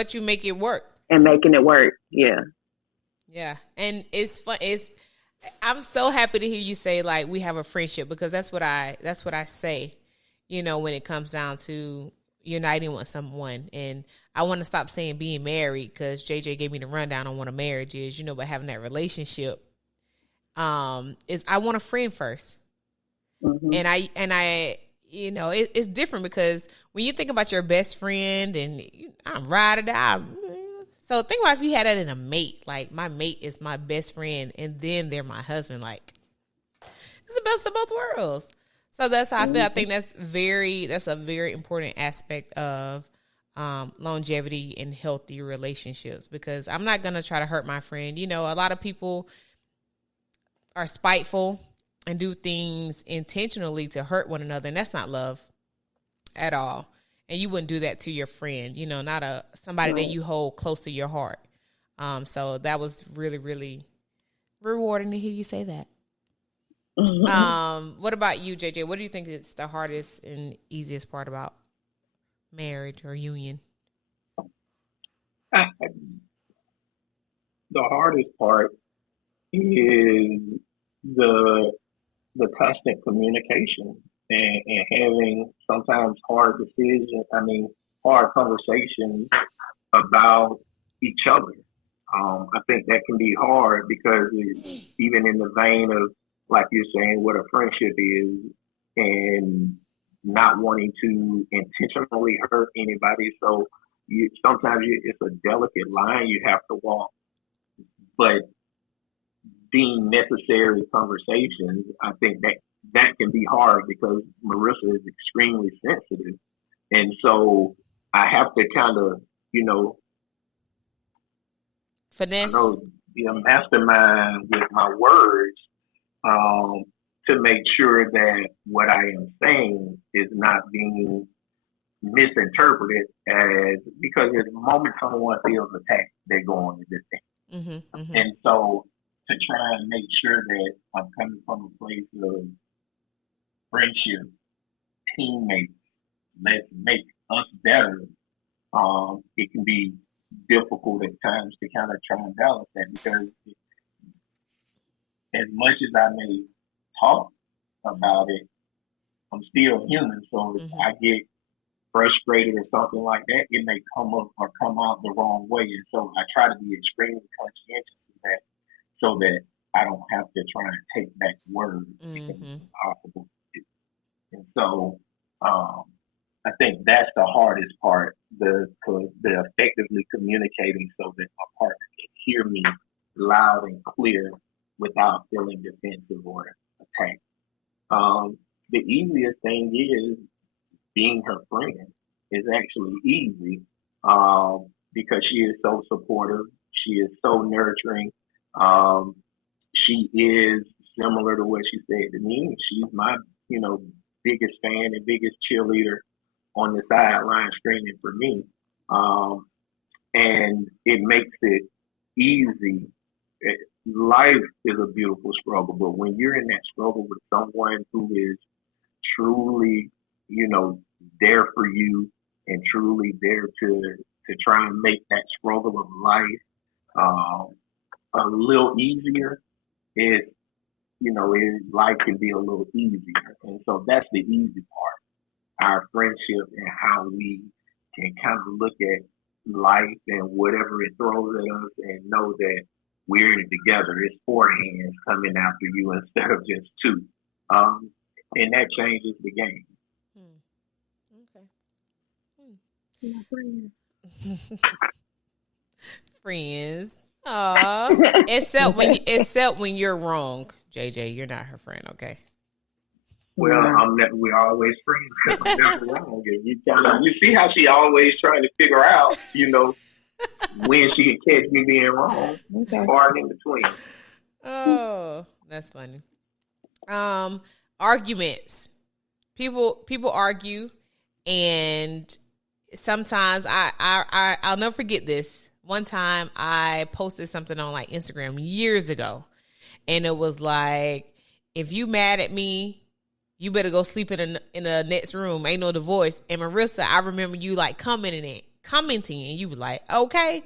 work. And making it work, yeah. Yeah, and it's fun. I'm so happy to hear you say like we have a friendship, because that's what I say. When it comes down to uniting with someone, and I want to stop saying being married, because JJ gave me the rundown on what a marriage is. But having that relationship, is I want a friend first, and I. It's different, because when you think about your best friend and I'm ride or die. So think about if you had that in a mate. Like, my mate is my best friend and then they're my husband. Like, it's the best of both worlds. So that's how I feel. I think that's a very important aspect of longevity and healthy relationships, because I'm not going to try to hurt my friend. A lot of people are spiteful and do things intentionally to hurt one another, and that's not love at all. And you wouldn't do that to your friend, not somebody that you hold close to your heart. So that was really, really rewarding to hear you say that. What about you, JJ? What do you think is the hardest and easiest part about marriage or union? The hardest part is the constant communication and having sometimes hard decisions. I mean, hard conversations about each other. I think that can be hard because even in the vein of, like you're saying, what a friendship is, and not wanting to intentionally hurt anybody. So it's a delicate line you have to walk, but being necessary conversations, I think that can be hard because Marissa is extremely sensitive, and so I have to kind of, you know, I Finesse. know, be a mastermind with my words, um, to make sure that what I am saying is not being misinterpreted as, because the moment someone feels attacked, they go on to defense. Mm-hmm, mm-hmm. And so to try and make sure that I'm coming from a place of friendship, teammates, let's make us better, it can be difficult at times to kind of try and balance that, because as much as I may talk about it, I'm still human. So if I get frustrated or something like that, it may come up or come out the wrong way. And so I try to be extremely conscientious of that, so that I don't have to try and take back words because it's impossible to do. And so I think that's the hardest part, the effectively communicating so that my partner can hear me loud and clear without feeling defensive or attacked. The easiest thing is being her friend is actually easy, because she is so supportive. She is so nurturing. She is similar to what she said to me. She's my, biggest fan and biggest cheerleader on the sideline screaming for me. And it makes it easy. Life is a beautiful struggle, but when you're in that struggle with someone who is truly, there for you and truly there to try and make that struggle of life a little easier, life can be a little easier. And so that's the easy part, our friendship and how we can kind of look at life and whatever it throws at us and know that we're in it together. It's four hands coming after you instead of just two. And that changes the game. Okay. Friends. Aw. Except when you're wrong, JJ. You're not her friend, okay? Well, we're always friends because I'm never wrong. And you see how she always trying to figure out, when she can catch me being wrong. Okay. Far in between. Oh, that's funny. Arguments. People argue, and sometimes I'll never forget this. One time I posted something on like Instagram years ago, and it was like, if you mad at me, you better go sleep in the next room. Ain't no divorce. And Marissa, I remember you like commenting, and you were like, okay.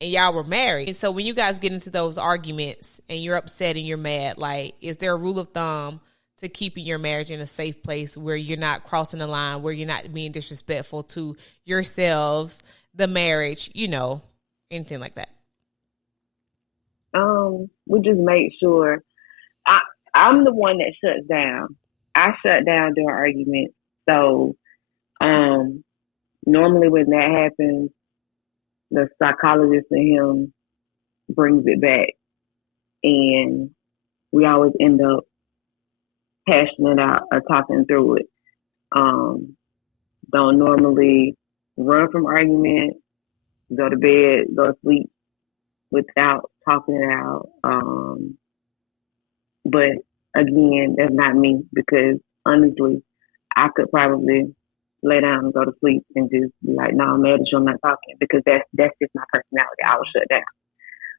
And y'all were married. And so when you guys get into those arguments and you're upset and you're mad, like, is there a rule of thumb to keeping your marriage in a safe place where you're not crossing the line, where you're not being disrespectful to yourselves, the marriage, anything like that? We just make sure. I'm the one that shuts down. I shut down during arguments. So normally when that happens, the psychologist in him brings it back, and we always end up hashing it out or talking through it. Don't normally run from arguments, go to bed, go to sleep without talking it out. But again, that's not me, because honestly, I could probably lay down and go to sleep and just be like, no, I'm mad at you, I'm not talking, because that's just my personality. I will shut down.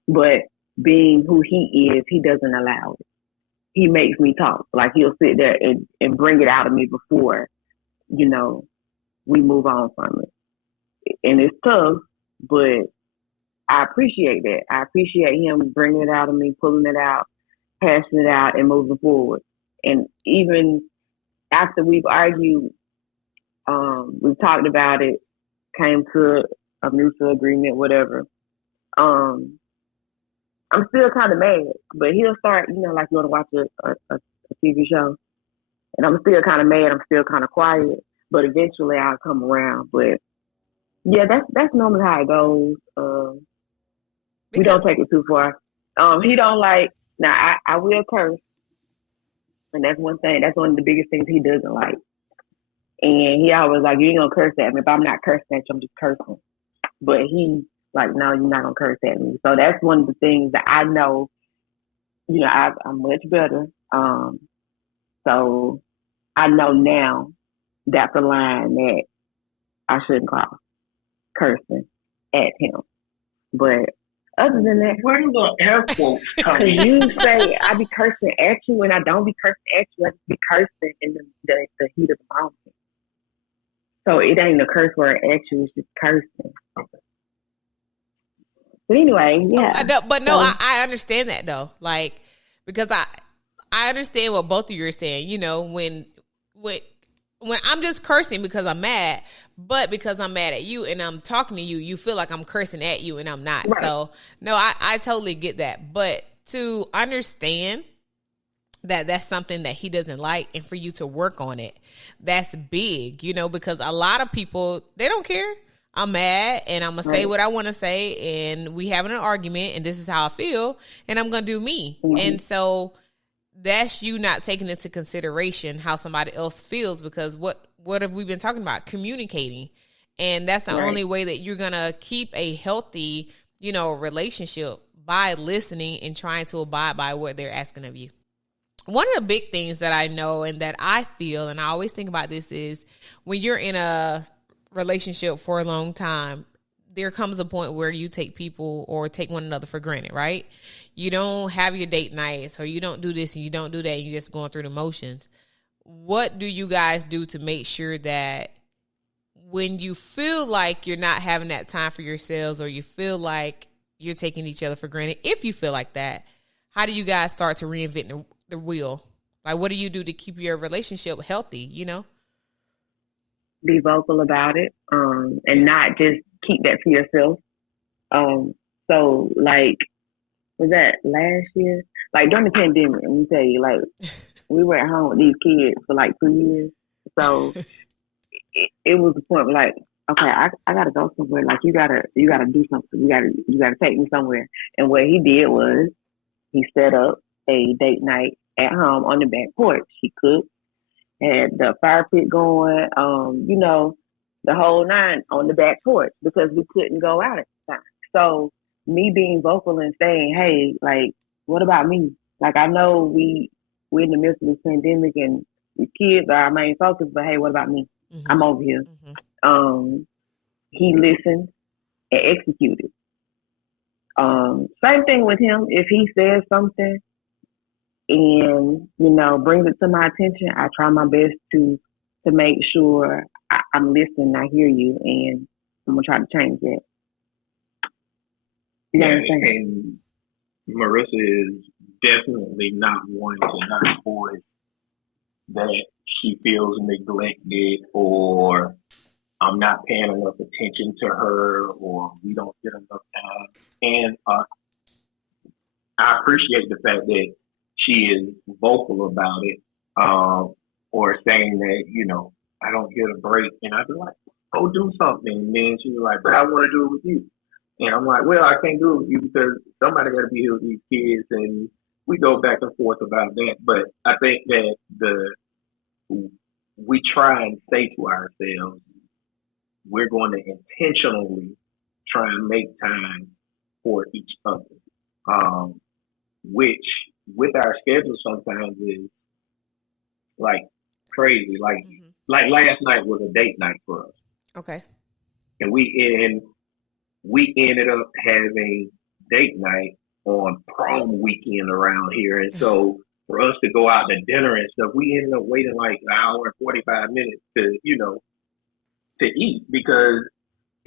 But being who he is, he doesn't allow it. He makes me talk. Like, he'll sit there and bring it out of me before, we move on from it. And it's tough, but I appreciate that. I appreciate him bringing it out of me, pulling it out, hashing it out and moving forward. And even after we've argued, we've talked about it, came to a mutual agreement, whatever. I'm still kind of mad, but he'll start, like you want to watch a TV show, and I'm still kind of mad. I'm still kind of quiet, but eventually I'll come around. But yeah, that's normally how it goes. We don't take it too far. He don't like. Now I will curse, and that's one thing. That's one of the biggest things he doesn't like. And he always like, you ain't gonna curse at me. If I'm not cursing at you, I'm just cursing. But he like, no, you're not gonna curse at me. So that's one of the things that I know. I'm much better. So I know now that's a line that I shouldn't cross, cursing at him. But other than that, where do the air quotes come in? You say I be cursing at you, and I don't be cursing at you. I just be cursing in the heat of the moment. So it ain't a curse word at you; it's just cursing. Okay. But anyway, yeah. I understand that though, like because I understand what both of you are saying. When I'm just cursing because I'm mad, but because I'm mad at you and I'm talking to you, you feel like I'm cursing at you and I'm not. Right. So no, I totally get that. But to understand that that's something that he doesn't like and for you to work on it, that's big, because a lot of people, they don't care. I'm mad and I'm going to say what I want to say and we having an argument and this is how I feel and I'm going to do me. Mm-hmm. And so that's you not taking into consideration how somebody else feels, because what have we been talking about? Communicating. And that's the only way that you're going to keep a healthy, relationship, by listening and trying to abide by what they're asking of you. One of the big things that I know and that I feel, and I always think about this, is when you're in a relationship for a long time, there comes a point where you take people or take one another for granted, right? You don't have your date nights, or you don't do this and you don't do that. You're just going through the motions. What do you guys do to make sure that when you feel like you're not having that time for yourselves, or you feel like you're taking each other for granted, if you feel like that, how do you guys start to reinvent the wheel? Like, what do you do to keep your relationship healthy, Be vocal about it, and not just keep that to yourself. So, like, was that last year? Like, during the pandemic, let me tell you, like, we were at home with these kids for, like, 2 years. So, it was the point where, like, okay, I got to go somewhere. Like, you gotta do something. You gotta take me somewhere. And what he did was he set up a date night at home on the back porch. He cooked, had the fire pit going, the whole nine on the back porch, because we couldn't go out at the time. So me being vocal and saying, hey, like, what about me? Like, I know we're in the midst of this pandemic and these kids are our main focus, but hey, what about me? Mm-hmm. I'm over here. Mm-hmm. He listened and executed. Same thing with him. If he says something and, brings it to my attention, I try my best to make sure I'm listening, I hear you, and I'm going to try to change that. And Marissa is definitely not one to not voice that she feels neglected, or I'm not paying enough attention to her, or we don't get enough time. And I appreciate the fact that she is vocal about it, or saying that, I don't get a break. And I'd be like, go do something. And then she's like, but I want to do it with you. And I'm like, well, I can't do it with you because somebody got to be here with these kids. And we go back and forth about that. But I think that we try and say to ourselves, we're going to intentionally try and make time for each other, which with our schedule sometimes is like crazy. Like last night was a date night for us. Okay. And we ended up having date night on prom weekend around here. And so for us to go out to dinner and stuff, we ended up waiting like an hour and 45 minutes to eat, because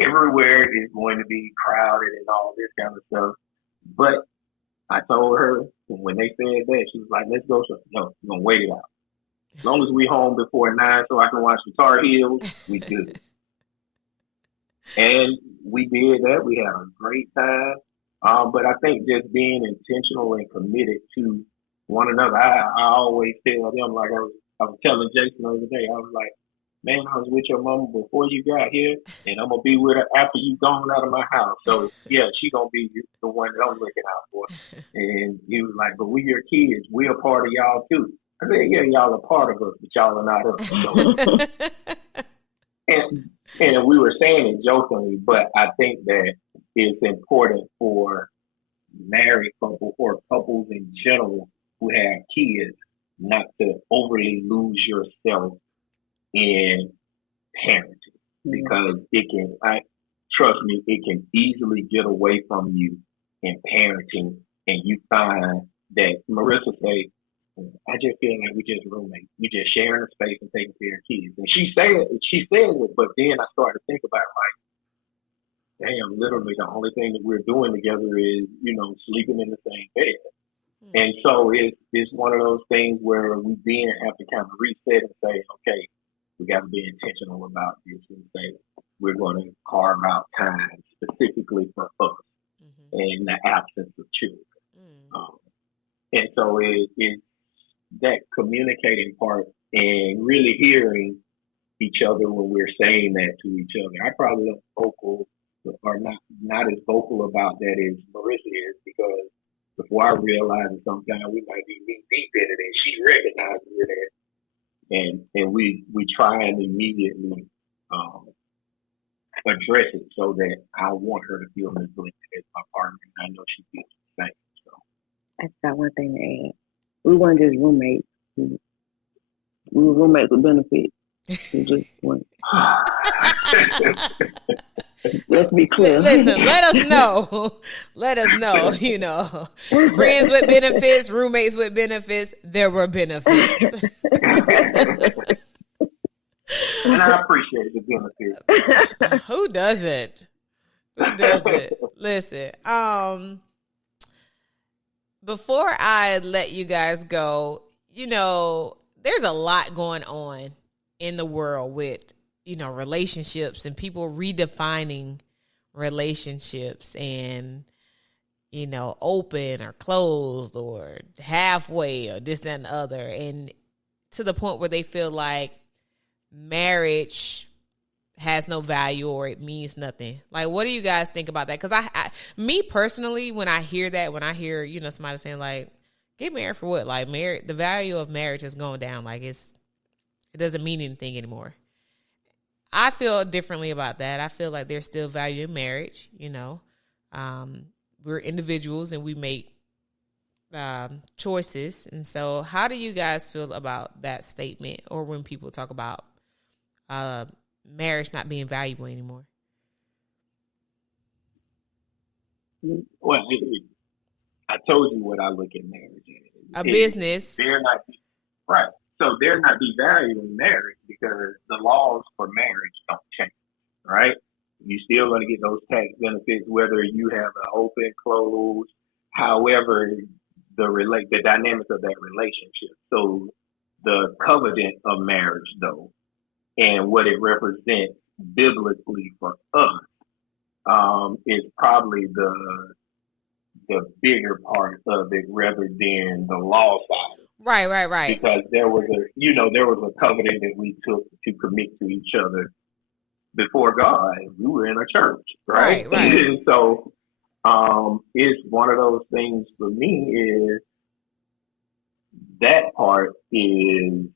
everywhere is going to be crowded and all this kind of stuff. But I told her when they said that, she was like, let's go. No, we're going to wait it out. As long as we home before 9 so I can watch the Tar Heels, we good. And we did that. We had a great time. But I think just being intentional and committed to one another. I always tell them, like I was telling Jason the other day, I was like, man, I was with your mama before you got here, and I'm going to be with her after you gone out of my house. So, yeah, she going to be the one that I'm looking out for. And he was like, but we your kids. We're a part of y'all, too. I said, yeah, y'all are part of us, but y'all are not us. So, and we were saying it jokingly, but I think that it's important for married couples or couples in general who have kids not to overly lose yourself in parenting, because trust me, it can easily get away from you in parenting, and you find that Marissa say, I just feel like we just roommates. We just sharing a space and taking care of kids. And she said it, but then I started to think about it, like, damn, literally the only thing that we're doing together is, sleeping in the same bed. Mm-hmm. And so it's one of those things where we then have to kind of reset and say, okay, we got to be intentional about this and say, we're going to carve out time specifically for us in the absence of children. Mm-hmm. And so it's that communicating part and really hearing each other when we're saying that to each other. I probably am vocal or not as vocal about that as Marissa is, because before I realized it, sometimes we might be knee deep in it and she recognizes it, and we try and immediately address it so that I want her to feel neglected as my partner, and I know she feels the same. So that's that one thing to add. We weren't just roommates. We were roommates with benefits. We just weren't. Let's be clear. Listen, let us know. Let us know, friends with benefits, roommates with benefits, there were benefits. And I appreciate the benefits. Who doesn't? Who doesn't? Listen, before I let you guys go, there's a lot going on in the world with, relationships and people redefining relationships and, open or closed or halfway or this, that, and the other. And to the point where they feel like marriage has no value or it means nothing. Like, what do you guys think about that? Because me personally, when I hear that, when I hear, somebody saying like, get married for what? Like, the value of marriage is going down. Like, it doesn't mean anything anymore. I feel differently about that. I feel like there's still value in marriage. We're individuals and we make choices. And so how do you guys feel about that statement, or when people talk about marriage not being valuable anymore? Well, I told you what I look at marriage as. Business. Right. So there not be value in marriage because the laws for marriage don't change, right? You still going to get those tax benefits whether you have an open, closed, however the dynamics of that relationship. So the covenant of marriage, though, and what it represents biblically for us, is probably the bigger part of it rather than the law side. Right. Because there was a covenant that we took to commit to each other before God. We were in a church, right? And so it's one of those things for me is that part is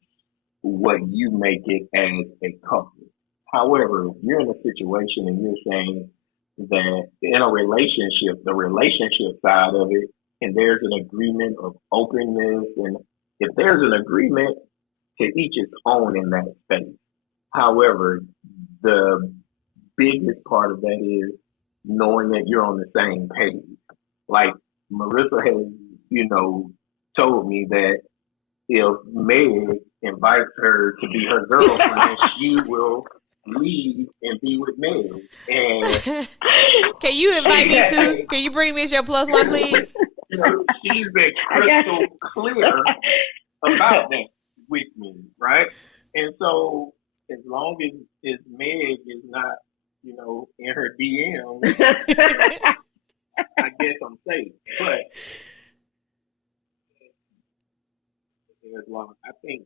what you make it as a couple. However, if you're in a situation and you're saying that in a relationship, the relationship side of it, and there's an agreement of openness, and if there's an agreement, to each its own in that space. However, the biggest part of that is knowing that you're on the same page. Like Marissa has, told me that if Meg invites her to be her girlfriend, she will leave and be with Meg. And can you invite me too? Can you bring me as your plus one, please? She's been crystal clear about that with me, right? And so, as long as Meg is not, in her DM, I guess I'm safe. But I think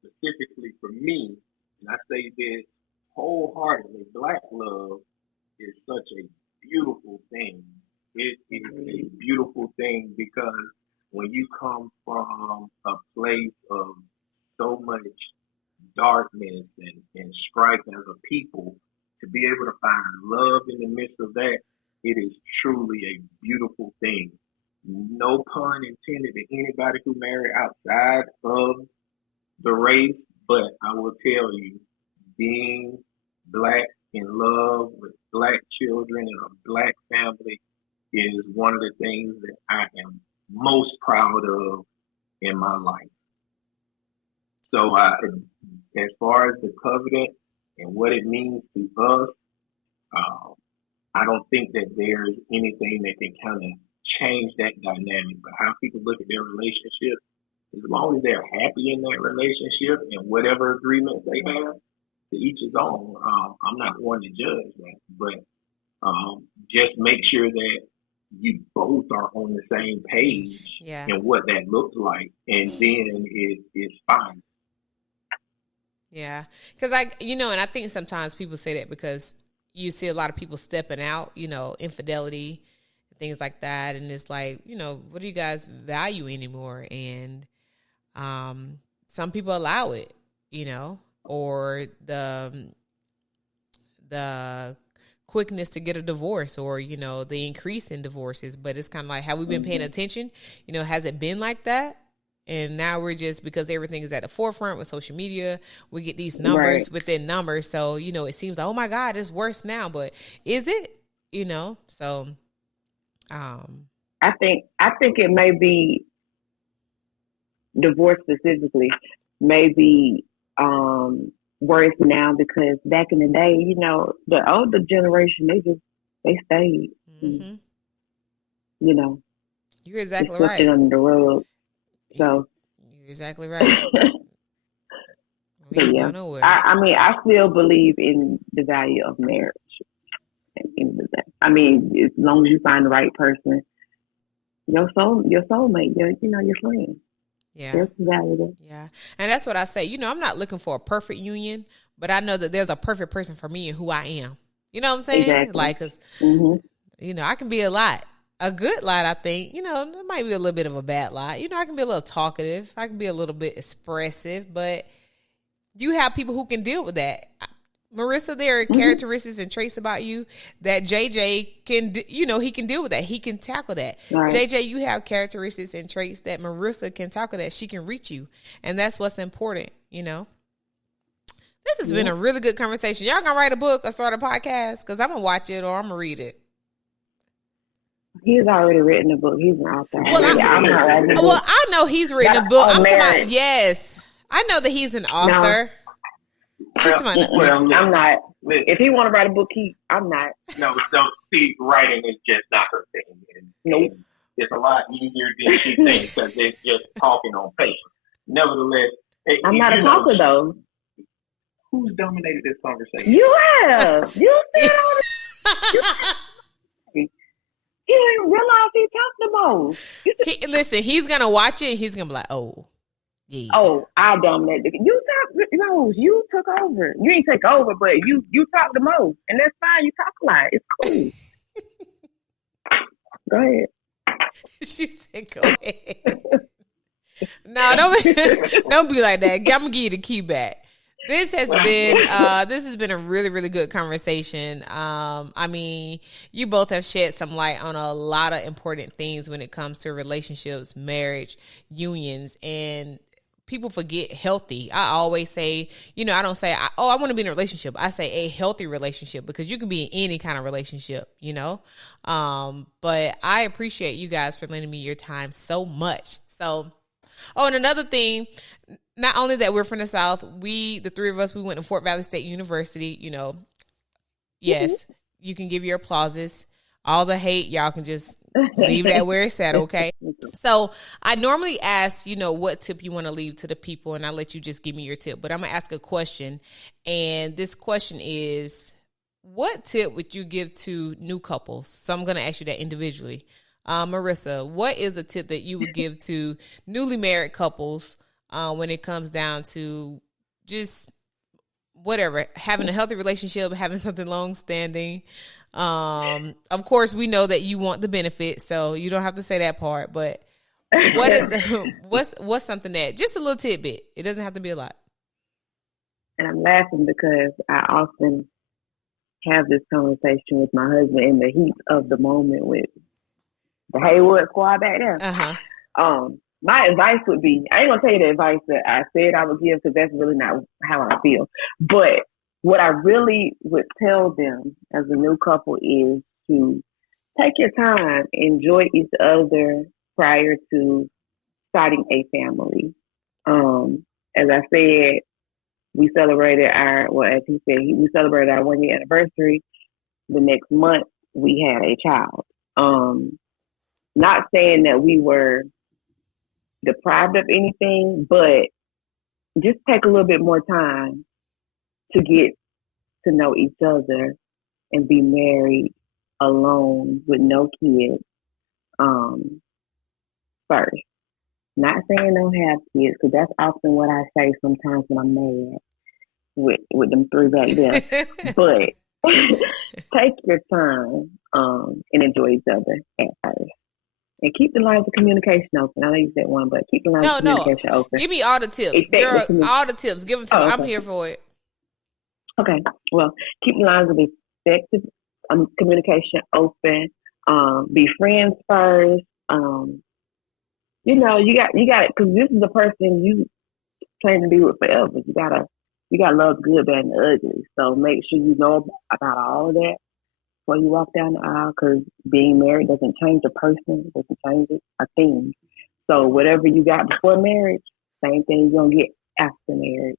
specifically for me, and I say this wholeheartedly, Black love is such a beautiful thing. It is a beautiful thing because when you come from a place of so much darkness and strife as a people, to be able to find love in the midst of that, it is truly a beautiful thing. No pun intended to anybody who married outside of the race, but I will tell you, being Black in love with Black children and a Black family is one of the things that I am most proud of in my life. So as far as the covenant and what it means to us, I don't think that there's anything that can kind of change that dynamic. But how people look at their relationship, as long as they're happy in that relationship and whatever agreements they have, to each his own. I'm not one to judge that, but just make sure that you both are on the same page and what that looks like, and then it's fine. Yeah, because and I think sometimes people say that because you see a lot of people stepping out, infidelity, things like that, and it's like, what do you guys value anymore? And some people allow it, or the quickness to get a divorce, or the increase in divorces. But it's kind of like, have we been paying attention? Has it been like that? And now we're just, because everything is at the forefront with social media, we get these numbers within numbers. So, it seems like, oh my God, it's worse now. But is it? So I think it may be, divorce specifically, may be worse now, because back in the day, the older generation, they stayed. Mm-hmm. You're exactly right. Under the rug. So you're exactly right. But yeah, I still believe in the value of marriage. At the end of the day, as long as you find the right person, your soulmate, your friend. Yeah, that's valuable. Yeah, and that's what I say. I'm not looking for a perfect union, but I know that there's a perfect person for me and who I am. You know what I'm saying? Exactly. Like, cause I can be a good lot, I think. It might be a little bit of a bad lot. I can be a little talkative. I can be a little bit expressive, but you have people who can deal with that. Marissa, there are characteristics and traits about you that JJ can, he can deal with that. He can tackle that. Right. JJ, you have characteristics and traits that Marissa can tackle that. She can reach you. And that's what's important, This has been a really good conversation. Y'all gonna write a book or start a podcast? Because I'm gonna watch it or I'm gonna read it. He's already written a book. He's an author. Well, I know he's written a book. I'm talking about, yes. I know that he's an author. I'm not. If he want to write a book, I'm not. No, don't see. Writing is just not her thing. Nope. It's a lot easier than she thinks because it's just talking on paper. Nevertheless, I'm not a talker though. Who's dominated this conversation? You have. You said all this. He didn't realize he talked the most. Listen, he's gonna watch it and he's gonna be like, "Oh, yeah. Oh, I dominated. You took over. You ain't take over, but you talk the most, and that's fine. You talk a lot. It's cool. Go ahead. She said, "Go ahead." No, don't be like that. I'm gonna give you the key back. This has been a really, really good conversation. You both have shed some light on a lot of important things when it comes to relationships, marriage, unions, and people forget healthy. I always say, I don't say, I want to be in a relationship. I say a healthy relationship, because you can be in any kind of relationship, but I appreciate you guys for lending me your time so much. So, and another thing, not only that we're from the South, the three of us, we went to Fort Valley State University, yes, you can give your applauses. All the hate, y'all can just leave that where it's at, okay? So I normally ask, what tip you want to leave to the people, and I'll let you just give me your tip. But I'm going to ask a question, and this question is, what tip would you give to new couples? So I'm going to ask you that individually. Marissa, what is a tip that you would give to newly married couples when it comes down to just whatever, having a healthy relationship, having something long-standing? Of course, we know that you want the benefit, so you don't have to say that part. But what is what's something that, just a little tidbit? It doesn't have to be a lot. And I'm laughing because I often have this conversation with my husband in the heat of the moment with the Haywoods squad back there. My advice would be, I ain't gonna tell you the advice that I said I would give, because that's really not how I feel. But what I really would tell them as a new couple is to take your time, enjoy each other prior to starting a family. As I said, we celebrated as he said, we celebrated our 1 year anniversary. The next month, we had a child. Not saying that we were deprived of anything, but just take a little bit more time to get to know each other and be married alone with no kids first. Not saying don't have kids, because that's often what I say sometimes when I'm mad with them three back there. But take your time and enjoy each other at first. And keep the lines of communication open. I know you said one, but keep the lines of communication open. Give me all the tips. Girl, all the tips. Give them to me. Okay. I'm here for it. Okay. Well, keep the lines of effective communication open. Be friends first. You got it, because this is the person you plan to be with forever. You gotta love good, bad, and ugly. So make sure you know about all of that before you walk down the aisle, because being married doesn't change a person, doesn't change a thing. So whatever you got before marriage, same thing you're gonna get after marriage.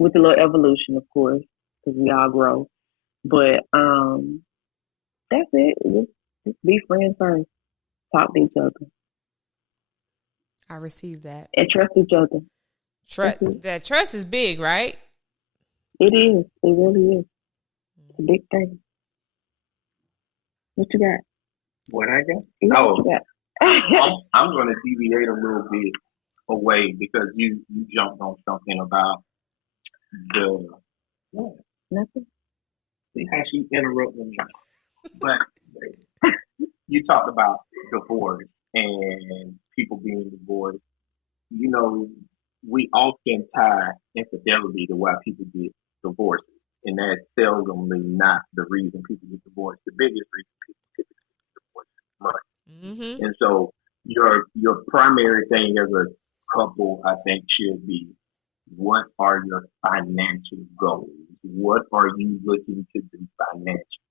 With a little evolution, of course, because we all grow. But that's it. Just be friends first. Talk to each other. I received that. And trust each other. That trust is big, right? It is. It really is. It's a big thing. What you got? What I got? What you got? I'm going to deviate a little bit away, because you jumped on something about Nothing. See how she interrupted me. But you talked about divorce and people being divorced. We often tie infidelity to why people get divorced, and that's seldomly not the reason people get divorced. The biggest reason people typically get divorced is money. Mm-hmm. And so your primary thing as a couple, I think, should be, what are your financial goals? What are you looking to do financially?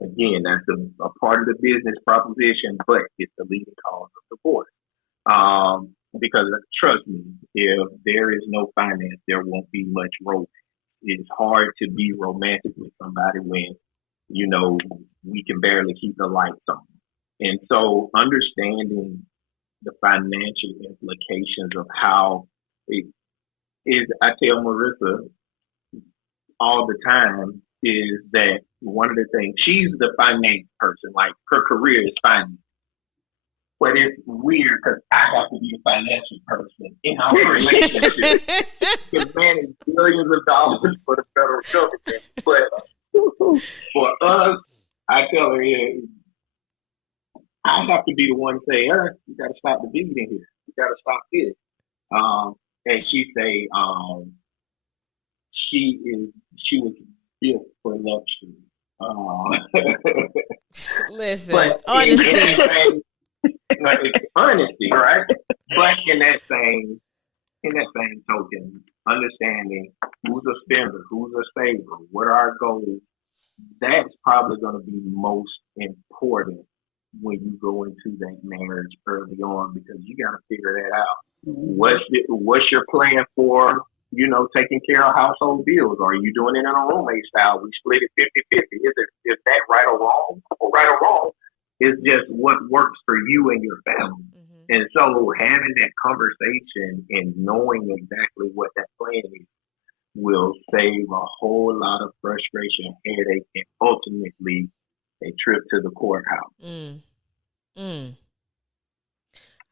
Again, that's a part of the business proposition, but it's the leading cause of divorce. Because trust me, if there is no finance, there won't be much romance. It's hard to be romantic with somebody when, we can barely keep the lights on. And so understanding the financial implications of how it is, I tell Marissa all the time, is that one of the things, she's the finance person, like her career is finance. But it's weird because I have to be the financial person in our relationship to manage billions of dollars for the federal government. But for us, I tell her, I have to be the one to say, you got to stop the bleeding here. You got to stop this. And she say, she was built for luxury. Listen, honesty. It's honesty, right? But in that same token, understanding who's a spender, who's a saver, what are our goals, that's probably going to be most important when you go into that marriage early on, because you got to figure that out. What's your plan for taking care of household bills? Or are you doing it in a roommate style? We split it 50-50. Is that right or wrong? Or right or wrong? It's just what works for you and your family. Mm-hmm. And so having that conversation and knowing exactly what that plan is will save a whole lot of frustration, headache, and ultimately a trip to the courthouse.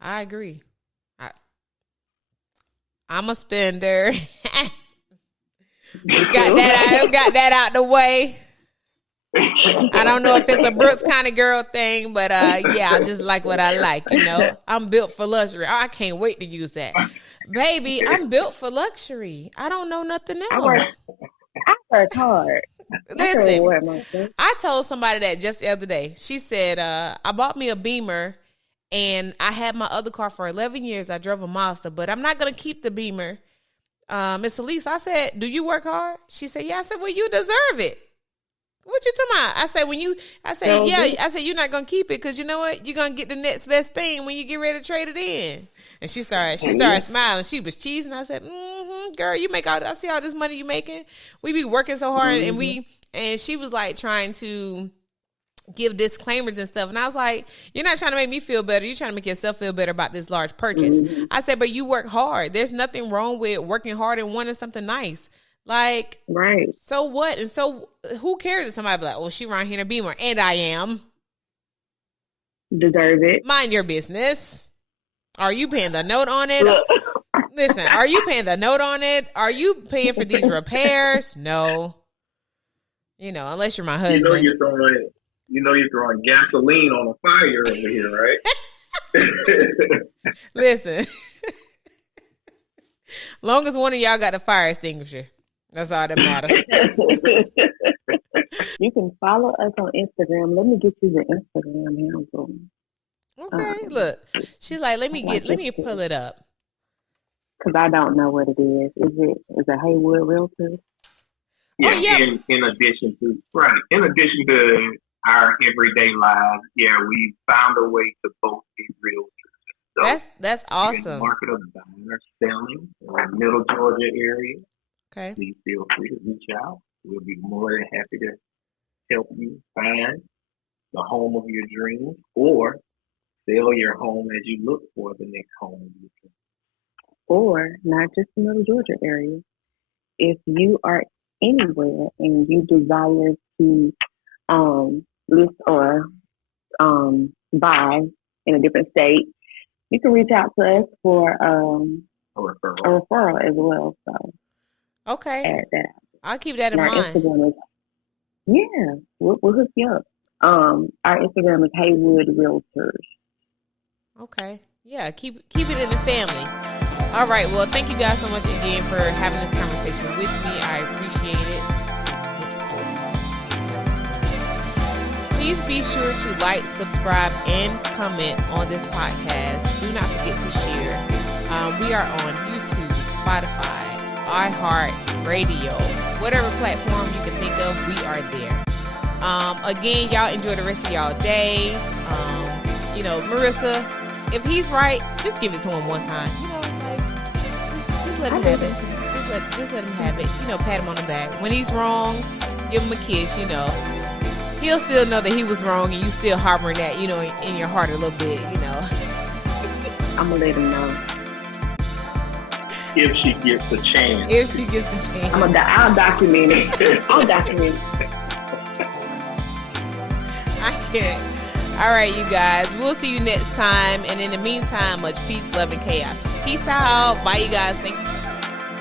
I agree. I'm a spender. Got that out the way. I don't know if it's a Brooks kind of girl thing, but yeah, I just like what I like, I'm built for luxury. I can't wait to use that. Baby, I'm built for luxury. I don't know nothing else. I work hard. Listen, I told somebody that just the other day. She said, I bought me a Beamer, and I had my other car for 11 years. I drove a Mazda, but I'm not going to keep the Beamer. Miss Elise, I said, do you work hard? She said, yeah. I said, well, you deserve it. What you talking about? I said, you're not going to keep it because you know what? You're going to get the next best thing when you get ready to trade it in. And she started smiling. She was cheesing. I said, girl, you make I see all this money you making. We be working so hard. And she was like trying to give disclaimers and stuff. And I was like, you're not trying to make me feel better. You're trying to make yourself feel better about this large purchase. Mm-hmm. I said, but you work hard. There's nothing wrong with working hard and wanting something nice. Like, right. So what? And so who cares if somebody be like, she around here in a Beamer. And I am. Deserve it. Mind your business. Are you paying the note on it? Listen, are you paying the note on it? Are you paying for these repairs? No. Unless you're my husband. You're throwing gasoline on a fire over here, right? Listen. Long as one of y'all got a fire extinguisher. That's all that matters. You can follow us on Instagram. Let me get you the Instagram handle. Okay, look. She's like, let me pull it up. Because I don't know what it is. Is it Haywood Realtors? Yeah, in addition to our everyday lives, we found a way to both be realtors. So that's awesome. Market of buyers selling in the Middle Georgia area. Okay. Please feel free to reach out. We'll be more than happy to help you find the home of your dreams or sell your home as you look for the next home of your dreams. Or not just the Middle Georgia area. If you are anywhere and you desire to list or buy in a different state, you can reach out to us for a referral as well. So okay, add that. I'll keep that in mind. Instagram is, we'll hook you up. Our Instagram is Haywood Realtors. Okay, yeah, keep it in the family. All right, well, thank you guys so much again for having this conversation with me. I appreciate it. Please be sure to like, subscribe, and comment on this podcast. Do not forget to share. We are on YouTube, Spotify, iHeartRadio, whatever platform you can think of, we are there. Again, y'all enjoy the rest of y'all day. Marissa, if he's right, just give it to him one time. Just let him have it. Just let him have it. Pat him on the back. When he's wrong, give him a kiss. He'll still know that he was wrong, and you still harboring that, in your heart a little bit. I'm gonna let him know if she gets a chance. I'll document it. I'll document it. I can't. All right, you guys. We'll see you next time. And in the meantime, much peace, love, and chaos. Peace out. Bye, you guys. Thank you